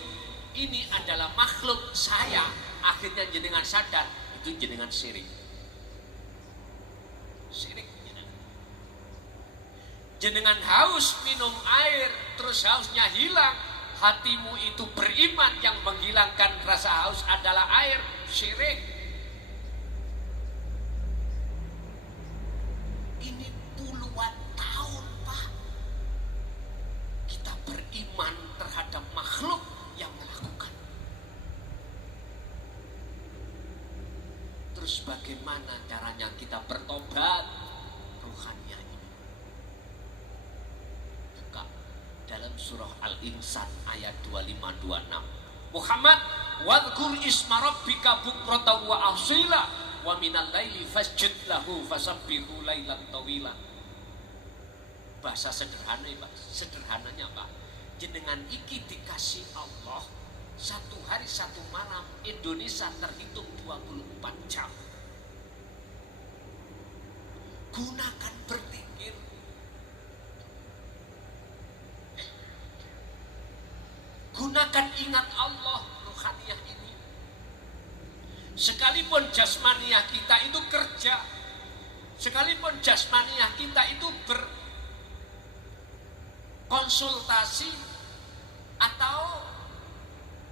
ini adalah makhluk saya, akhirnya jenengan sadar itu jenengan syirik. Jenengan haus minum air, terus hausnya hilang, hatimu itu beriman, yang menghilangkan rasa haus adalah air, syirik. Ini puluhan tahun Pak kita beriman terhadap makhluk yang melakukan. Terus bagaimana caranya kita bertobat ruhaniyah ini? Buka dalam surah Al-Insan ayat 25-26. Muhammad, wadhkur isma rabbika bukratan wa asila wa minal laili fasjud lahu fasabbihu lailan tawila. Bahasa sederhananya Pak, jenengan iki dikasih Allah satu hari satu malam, Indonesia terhitung 24 jam. Gunakan berpikir, gunakan ingat Allah ruhaniyah ini. Sekalipun jasmaniah kita itu kerja, sekalipun jasmaniah kita itu berkonsultasi atau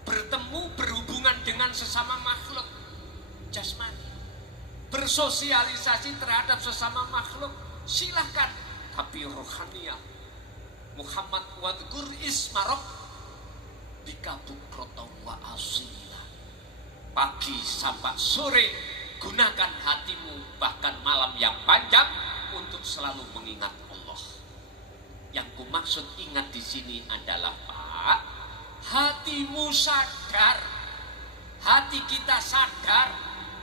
bertemu, berhubungan dengan sesama makhluk jasmani, bersosialisasi terhadap sesama makhluk, silahkan. Tapi rohaniyah, Muhammad wadhkur isma rabbika bukratan wa asila, pagi sampai sore Gunakan hatimu bahkan malam yang panjang untuk selalu mengingat Allah. Yang kumaksud ingat di sini adalah, Pak, hatimu sadar, hati kita sadar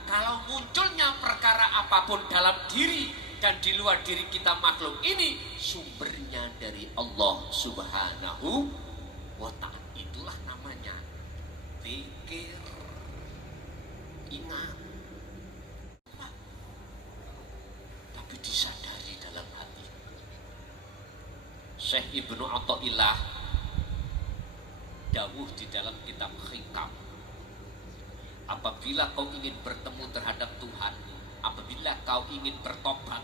kalau munculnya perkara apapun dalam diri dan di luar diri kita makhluk ini sumbernya dari Allah Subhanahu wa ta'ala. Itulah namanya zikir. Ingat, tapi disadari dalam hati. Syekh Ibnu Athaillah dawuh di dalam kitab Hikam, apabila kau ingin bertemu terhadap Tuhan, apabila kau ingin bertobat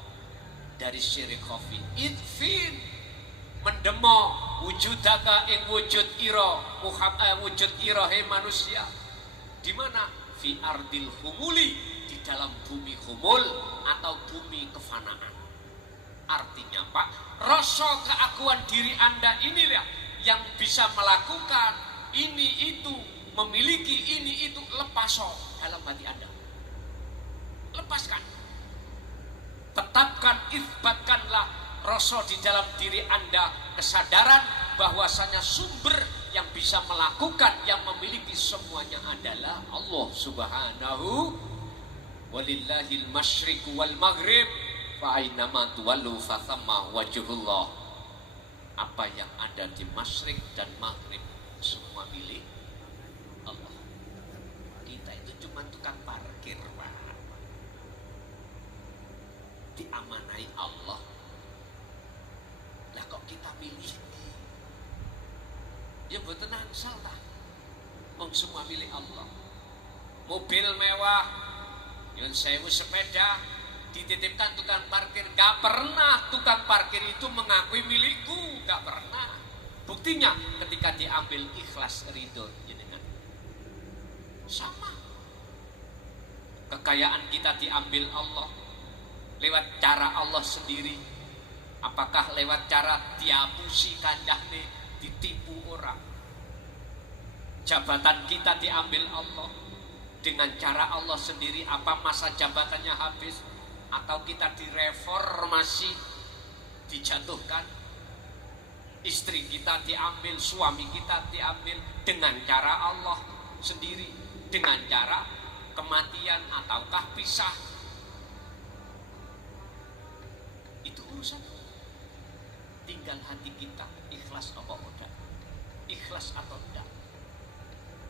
dari syirik khafi, idfin, mendemo wujudaka ing wujud ira wujud ira he manusia. Di mana? Fi ardil humuli, di dalam bumi humul atau bumi kefanaan. Artinya, Pak, rasa keakuan diri Anda inilah yang bisa melakukan ini itu, memiliki ini itu. Lepas dalam hati Anda, lepaskan, tetapkan, isbatkanlah rasa di dalam diri Anda, kesadaran bahwasanya sumber yang bisa melakukan, yang memiliki semuanya adalah Allah Subhanahu. Walillahil masyriqu wal maghrib fa ainama tuwallu fa thamma wajhullah. Apa yang ada di masyrik dan maghrib semua milik Allah. Kita itu cuma tukang parkir, Pak. Diamanai Allah. Lah kok kita milih? Ya mboten angsal ta. Wong semua milik Allah. Mobil mewah, nyun sewu sepeda, dititipkan tukang parkir. Gak pernah tukang parkir itu mengakui milikku, gak pernah. Buktinya ketika diambil ikhlas ridho jenengan. Sama. Kekayaan kita diambil Allah lewat cara Allah sendiri. Apakah lewat cara diapusi kandahne, ditipu orang? Jabatan kita diambil Allah dengan cara Allah sendiri. Apa masa jabatannya habis? Atau kita direformasi, dijatuhkan? Istri kita diambil, suami kita diambil dengan cara Allah sendiri, dengan cara kematian ataukah pisah. Itu urusan. Tinggal hati kita ikhlas apa enggak, ikhlas atau enggak.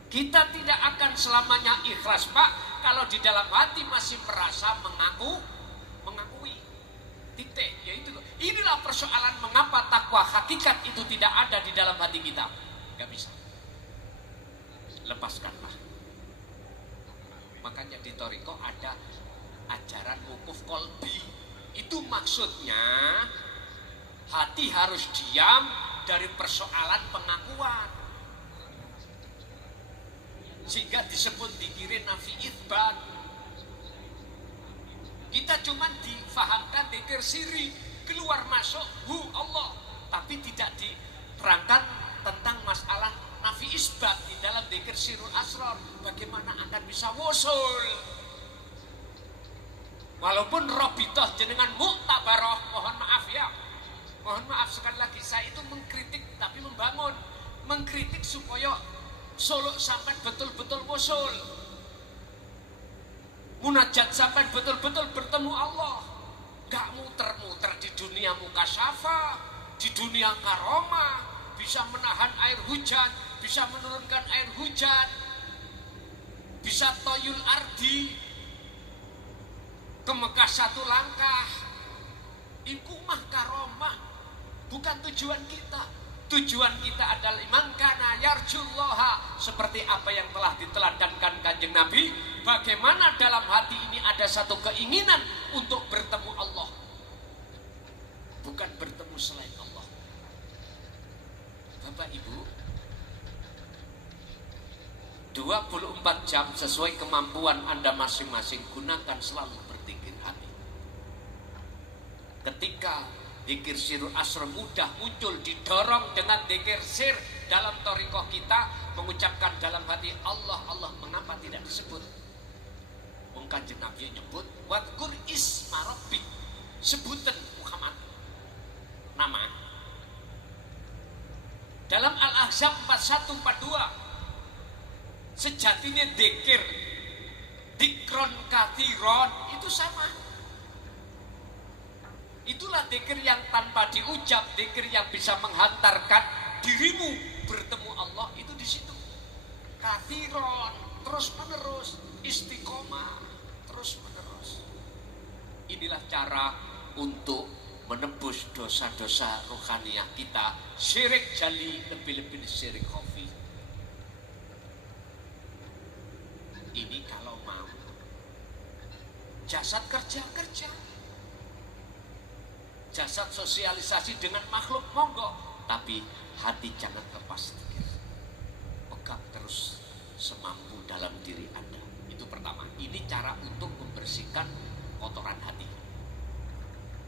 Kita tidak akan selamanya ikhlas, Pak, kalau di dalam hati masih merasa mengakui. Titik, yaitu inilah persoalan mengapa takwa hakikat itu tidak ada di dalam hati kita. Gak bisa. Lepaskanlah. Makanya di Thariqah ada ajaran wukuf qalbi. Itu maksudnya hati harus diam dari persoalan pengakuan, sehingga disebut dikirin nafi itsbat. Kita cuma difahamkan dzikir siri, keluar masuk Allah, tapi tidak diterangkan tentang masalah nafi isbat di dalam dzikir sirul asrar. Bagaimana akan bisa wusul? Walaupun robitoh jenengan muktabaroh, mohon maaf ya, mohon maaf sekali lagi, saya itu mengkritik tapi membangun, mengkritik supaya suluk sampai betul-betul wusul, munajat sampai betul-betul bertemu Allah, gak muter-muter di dunia mukasyafa, di dunia karomah, bisa menahan air hujan, bisa menurunkan air hujan, bisa toyul ardi ke Mekah satu langkah. Itu mah karomah, bukan tujuan kita. Tujuan kita adalah man kana yarjullaha, seperti apa yang telah diteladankan Kanjeng Nabi. Bagaimana dalam hati ini ada satu keinginan untuk bertemu Allah, bukan bertemu selain Allah. Bapak Ibu, 24 jam sesuai kemampuan Anda masing-masing, gunakan selalu berzikir hati. Ketika dzikir sirul asrar mudah muncul, didorong dengan dzikir sir dalam thariqah kita, mengucapkan dalam hati Allah, Allah, mengapa tidak disebut? Kanjeng Kanjeng Nabi nyebut wadkur isma rabbik, sebutan Muhammad nama. Dalam Al-Ahzab 41-42 sejatinya dzikir dikron kathiron itu sama. Itulah dzikir yang tanpa diucap, dzikir yang bisa menghantarkan dirimu bertemu Allah, itu di situ. Kathiron, terus menerus, istiqomah, terus menerus. Inilah cara untuk menembus dosa-dosa rohaniah kita, syirik jali, lebih-lebih syirik khafi. Ini kalau mau. Jasad kerja, jasad sosialisasi dengan makhluk monggo, tapi hati jangan lepas dikir, pegang terus semampu dalam diri Anda. Itu pertama. Ini cara untuk membersihkan kotoran hati.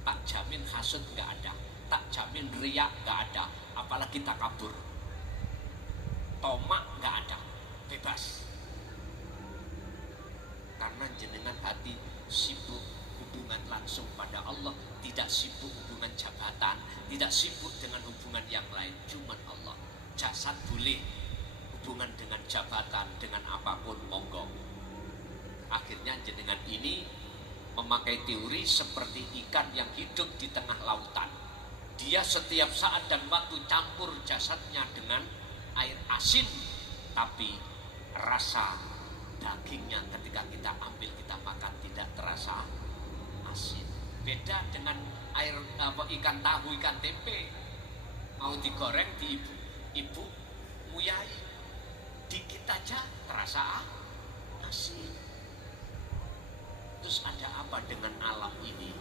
Tak jamin hasud nggak ada, tak jamin riak nggak ada, apalagi takabur, tomak nggak ada, bebas. Karena jenengan hati sibuk hubungan langsung pada Allah, tidak sibuk hubungan jabatan, tidak sibuk dengan hubungan yang lain, cuma Allah. Jasad boleh hubungan dengan jabatan, dengan apapun monggo. Akhirnya jenengan ini memakai teori seperti ikan yang hidup di tengah lautan. Dia setiap saat dan waktu campur jasadnya dengan air asin, tapi rasa dagingnya ketika kita ambil, kita makan tidak terasa asin. Beda dengan air ikan tahu, ikan tempe, mau digoreng di ibu muyai, dikit aja terasa asin. Terus ada apa dengan alam ini?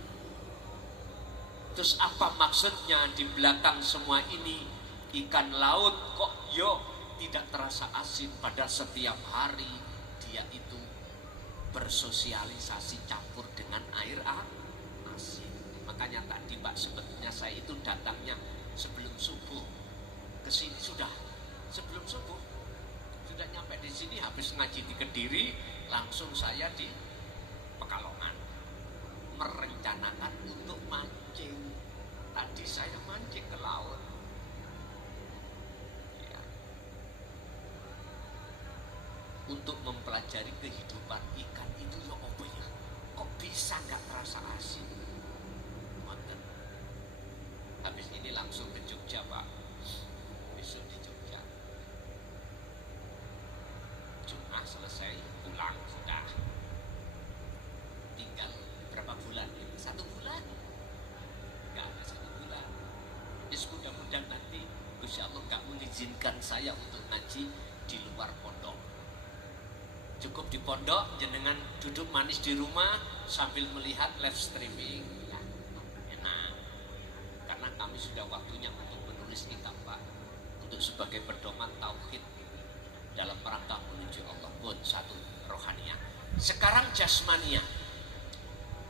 Terus apa maksudnya di belakang semua ini? Ikan laut kok tidak terasa asin, padahal setiap hari dia itu bersosialisasi campur dengan air asin. Makanya tadi Pak, sebetulnya saya itu datangnya sebelum subuh ke sini, sudah sebelum subuh sudah nyampe di sini, habis ngaji di Kediri, langsung saya di Pekalongan merencanakan untuk mancing. Tadi saya mancing ke laut ya, untuk mempelajari kehidupan ikan itu ya apa ya, kok bisa nggak terasa asin. Habis ini langsung ke Jogja Pak, besok di Jogja, Jumat selesai pulang sudah. Tinggal berapa bulan ini? 1 bulan? Gak ada 1 bulan. Yes, mudah-mudahan nanti Gusti Allah gak mengizinkan saya untuk ngaji di luar pondok. Cukup di pondok, jenengan duduk manis di rumah sambil melihat live streaming ya, enak. Karena kami sudah waktunya untuk menulis kitab Pak, untuk sebagai pedoman tauhid dalam rangka menuju Allah pun satu rohaniah. Sekarang jasmaniah.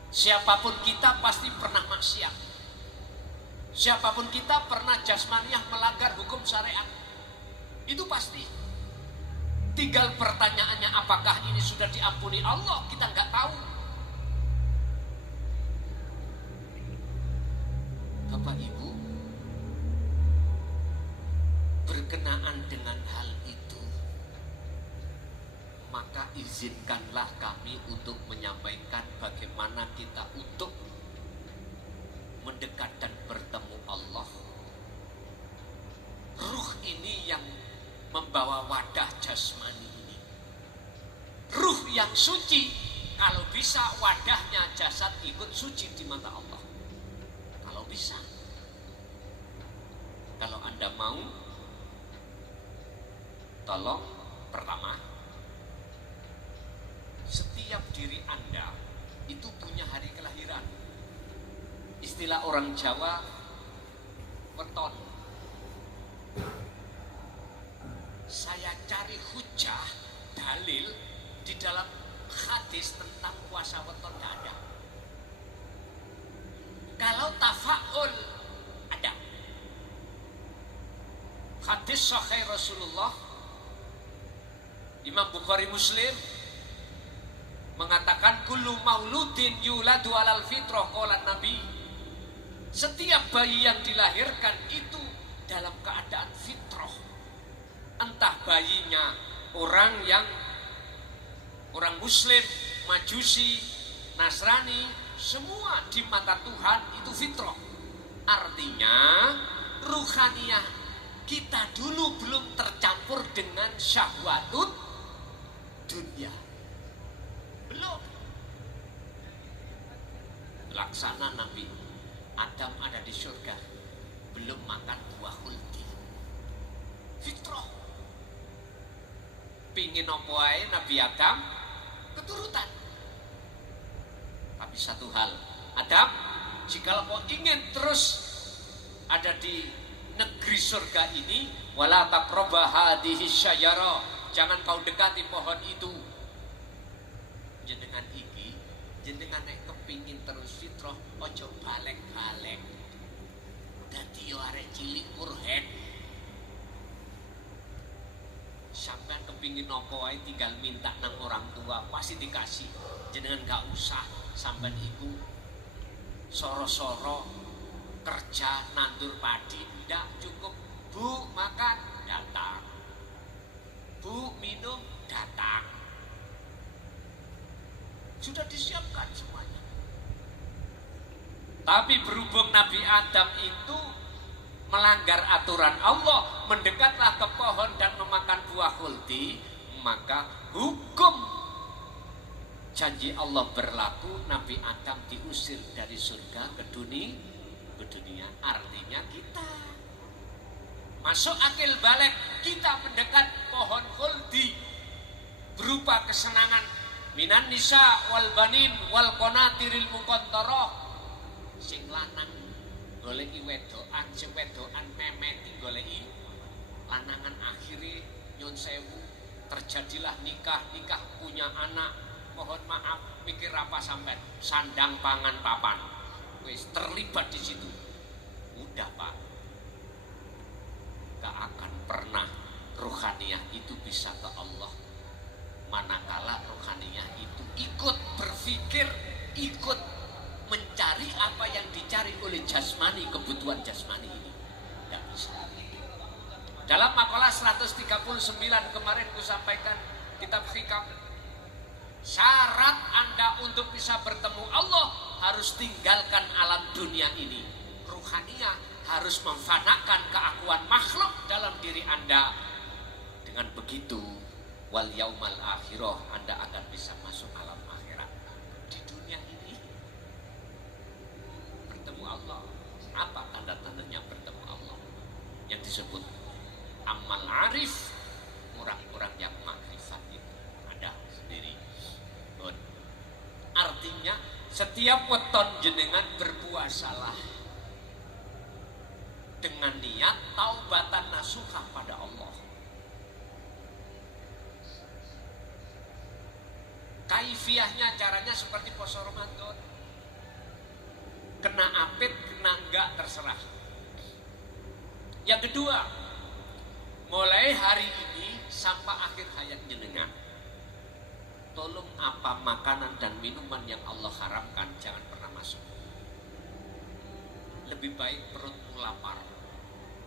Siapapun kita pasti pernah maksiat. Siapapun kita pernah jasmaniah melanggar hukum syariat. Itu pasti. Tinggal pertanyaannya, apakah ini sudah diampuni Allah? Kita nggak tahu. Bapak Ibu, berkenaan dengan hal itu, maka izinkanlah kami untuk menyampaikan bagaimana kita untuk mendekat dan bertemu Allah. Ruh ini yang membawa wadah jasmani ini. Ruh yang suci, kalau bisa wadahnya jasad ikut suci di mata Allah. Kalau bisa. Kalau Anda mau, tolong pertama, setiap diri Anda itu punya hari kelahiran. Istilah orang Jawa, weton. Saya cari hujah, dalil di dalam hadis tentang puasa weton tidak ada. Kalau tafa'ul ada. Hadis sahih Rasulullah, Imam Bukhari Muslim mengatakan kullu mauludin yuladu alal fitrah qala Nabi. Setiap bayi yang dilahirkan itu dalam keadaan fitrah. Entah bayinya orang muslim, majusi, Nasrani, semua di mata Tuhan itu fitrah. Artinya ruhaniyah kita dulu belum tercampur dengan syahwatut dunia. Belum. Laksana Nabi Adam ada di surga, belum makan buah khuldi. Fitrah. Pingin apa ae Nabi Adam keturutan. Tapi satu hal, Adam, jika kau ingin terus ada di negeri surga ini, wala taqrabu hadhihi syajara, jangan kau dekati pohon itu. Jenengan iki, jenengan nek kepingin terus fitrah, ojo balik-balik. Dadi yo arek cilik murhed. Sampean kepingin nopo wae tinggal minta nang orang tua pasti dikasih. Jenengan gak usah sampean iku soro-soro kerja nandur padi, ndak cukup. Bu makan, datang. Bu minum, datang. Sudah disiapkan semuanya. Tapi berhubung Nabi Adam itu melanggar aturan Allah, mendekatlah ke pohon dan memakan buah khuldi, maka hukum janji Allah berlaku. Nabi Adam diusir dari surga ke dunia. Artinya kita masuk akil balik, kita mendekat pohon khuldi berupa kesenangan minan nisa wal banin wal qanatiril muqantarah. Sing lanang goleki wedokan, sing wedokan memeti goleki lanangan, akhirnya nyon sewu terjadilah nikah punya anak. Mohon maaf, mikir apa sampai sandang pangan papan, wis terlibat di situ. Udah Pak, gak akan pernah ruhaniyah itu bisa ke Allah manakala ruhaniyah itu ikut berpikir, ikut mencari apa yang dicari oleh jasmani, kebutuhan jasmani ini. Gak bisa. Dalam makalah 139 kemarin ku sampaikan kitab hikam, syarat Anda untuk bisa bertemu Allah harus tinggalkan alam dunia ini. Ruhaniyah harus memfanakan keakuan makhluk dalam diri Anda. Dengan begitu, wal yaumal akhirah, Anda akan bisa masuk alam akhirat. Di dunia ini bertemu Allah. Apa tanda-tandanya bertemu Allah? Yang disebut amal arif, orang-orang yang makrifat itu ada sendiri. Artinya setiap weton jenengan berpuasalah dengan niat taubatan nasuha pada Allah. Kaifiahnya, caranya seperti poso Ramadan. Kena apit, kena enggak, terserah. Yang kedua, mulai hari ini sampai akhir hayat jenengan, tolong apa makanan dan minuman yang Allah haramkan jangan pernah masuk. Lebih baik perutmu lapar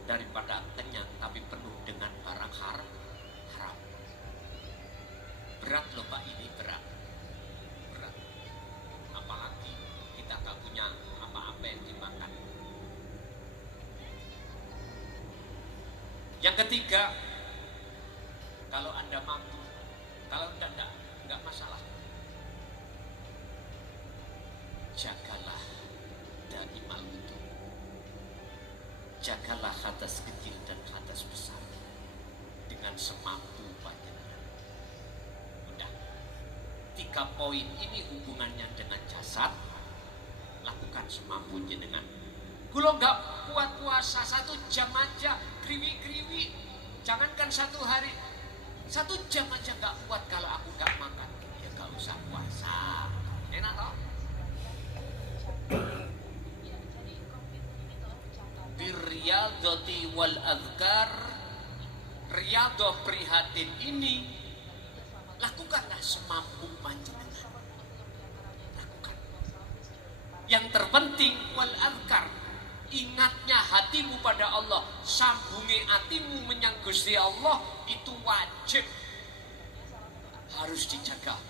daripada kenyang tapi penuh dengan barang haram. Berat loh Pak, ini berat. Apalagi kita gak punya apa-apa yang dimakan. Yang ketiga, kalau Anda mampu, kalau enggak masalah, jagalah dari wudu, jagalah hadas kecil dan hadas besar dengan semampu panjenengan. Udah, 3 poin ini hubungannya dengan jasad, lakukan semampu jenengan. Kalau nggak kuat puasa 1 jam aja, kriwi-kriwi, jangankan 1 hari, 1 jam aja nggak kuat. Kalau aku nggak makan, ya nggak usah puasa. Enak toh? Birriyadati wal azkar, riyadah prihatin ini lakukanlah semampu panjenengan. Yang terpenting wal azkar, ingatnya hatimu pada Allah, sambungi hatimu menyang Gusti Allah, itu wajib, harus dijaga.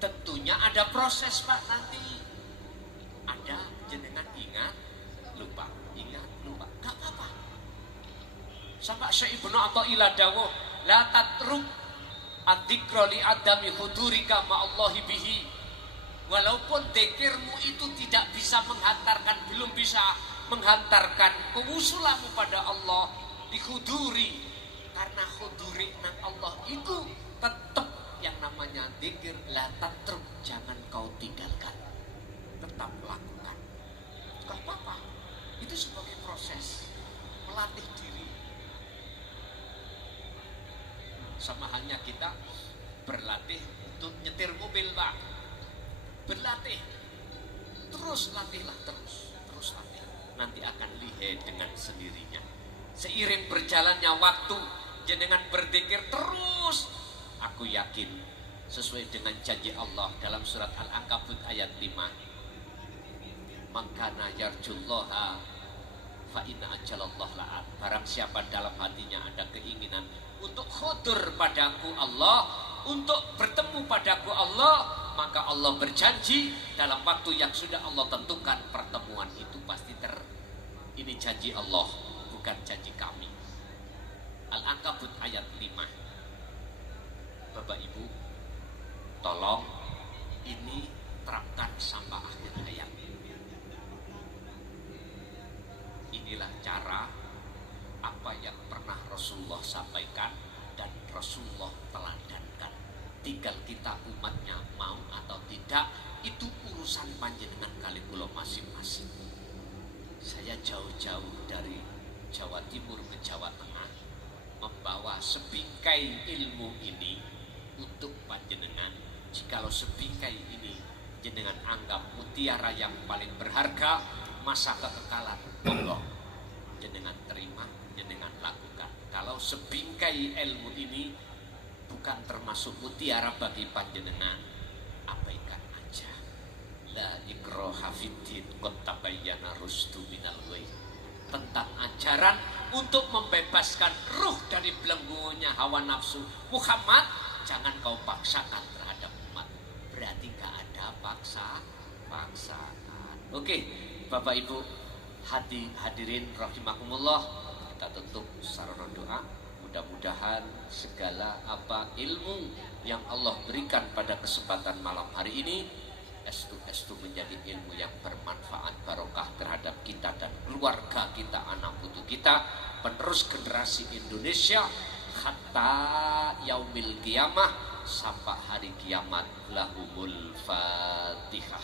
Tentunya ada proses Pak, nanti ada jenengan ingat lupa, gak apa-apa. Sampai Syekh Ibnu Athaillah dawuh, la tatruk adzikra li adami hudurika ma'allahi bihi. Walaupun dzikirmu itu tidak bisa menghantarkan, belum bisa menghantarkan kewusulanmu pada Allah di huduri, karena huduri nang Allah itu tetap yang namanya dzikir, la tatruk, jangan kau tinggalkan, tetap lakukan. Gak apa-apa, itu sebagai proses melatih diri. Sama halnya kita berlatih untuk nyetir mobil Pak, berlatih terus, latihlah terus latih, nanti akan lihai dengan sendirinya. Seiring berjalannya waktu, jenengan berzikir terus, aku yakin sesuai dengan janji Allah dalam surat Al-Ankabut ayat 5, makana yarjullaha fa inna ajalallah la'at. Barang siapa dalam hatinya ada keinginan untuk khudur padaku Allah, untuk bertemu padaku Allah, maka Allah berjanji dalam waktu yang sudah Allah tentukan, pertemuan itu pasti ini janji Allah, bukan janji kami. Al-Ankabut ayat 5. Bapak Ibu, tolong ini terapkan sampai akhir hayat. Inilah cara apa yang pernah Rasulullah sampaikan dan Rasulullah teladankan. Tinggal kita umatnya mau atau tidak, itu urusan panjenengan kali kula masing-masing. Saya jauh-jauh dari Jawa Timur ke Jawa Tengah membawa sebingkai ilmu ini untuk panjenengan. Jikalau sebingkai ini jenengan anggap mutiara yang paling berharga, masa kekekalan, monggo jenengan terima, jenengan lakukan. Kalau sebingkai ilmu ini bukan termasuk mutiara bagi panjenengan, abaikan aja. La ikraha fiddin, qad tabayyana rusdu minal ghayy. Tentang ajaran untuk membebaskan ruh dari belenggunya hawa nafsu. Muhammad, jangan kau paksakan terhadap umat. Berarti gak ada paksaan. Oke, Bapak Ibu hadirin rahimakumullah, kita tutup sarana doa. Mudah-mudahan segala apa ilmu yang Allah berikan pada kesempatan malam hari ini estu menjadi ilmu yang bermanfaat, barokah terhadap kita dan keluarga kita, anak putu kita, penerus generasi Indonesia hatta yaumil qiyamah, sampai hari kiamat. Lahumul Fatihah.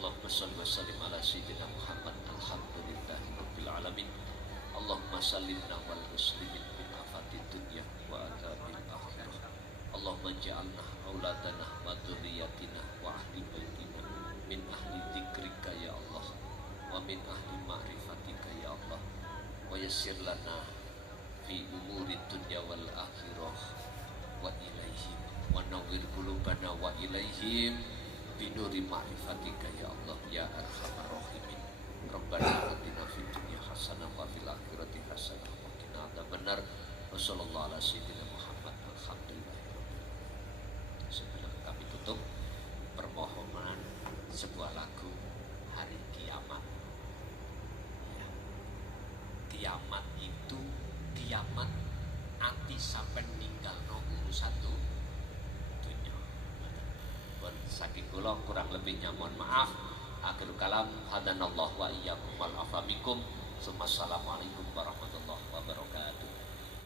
Allahumma shalli wa sallim ala sayyidina Muhammad. Alhamdulillahirabbil alamin. Allahumma sallimna wal muslimin min afatid dunya wa adzabil akhirah. Allahumma ja'alna auladana wa dzurriyyatina wa ahli baitina min ahli dzikrika ya Allah, wa min ahli ma'rifatika ya Allah, wa yassir lana fi umuri dunya wal akhirah wa ilaihim, wa nawwir qulubana wa ilaihim binuri ma'rifatika ya Allah ya arhamar rahimin. Rabbana atina fid dunya hasanah wa fil akhirati hasanah wa qina adzabannar. Wassallallahu ala sayyidina Muhammad. Alhamdulillahirabbil alamin. Sebelum kami tutup, permohonan sebuah lagu Hari Kiamat. Ya. Kiamat itu kiamat ati sampai ninggal no urusan tuh dunia. Saking kula kurang lebihnya mohon maaf. Akhirul kalam, hadanallahu wa iyyakum wal afa minkum. Assalamualaikum warahmatullahi wabarakatuh.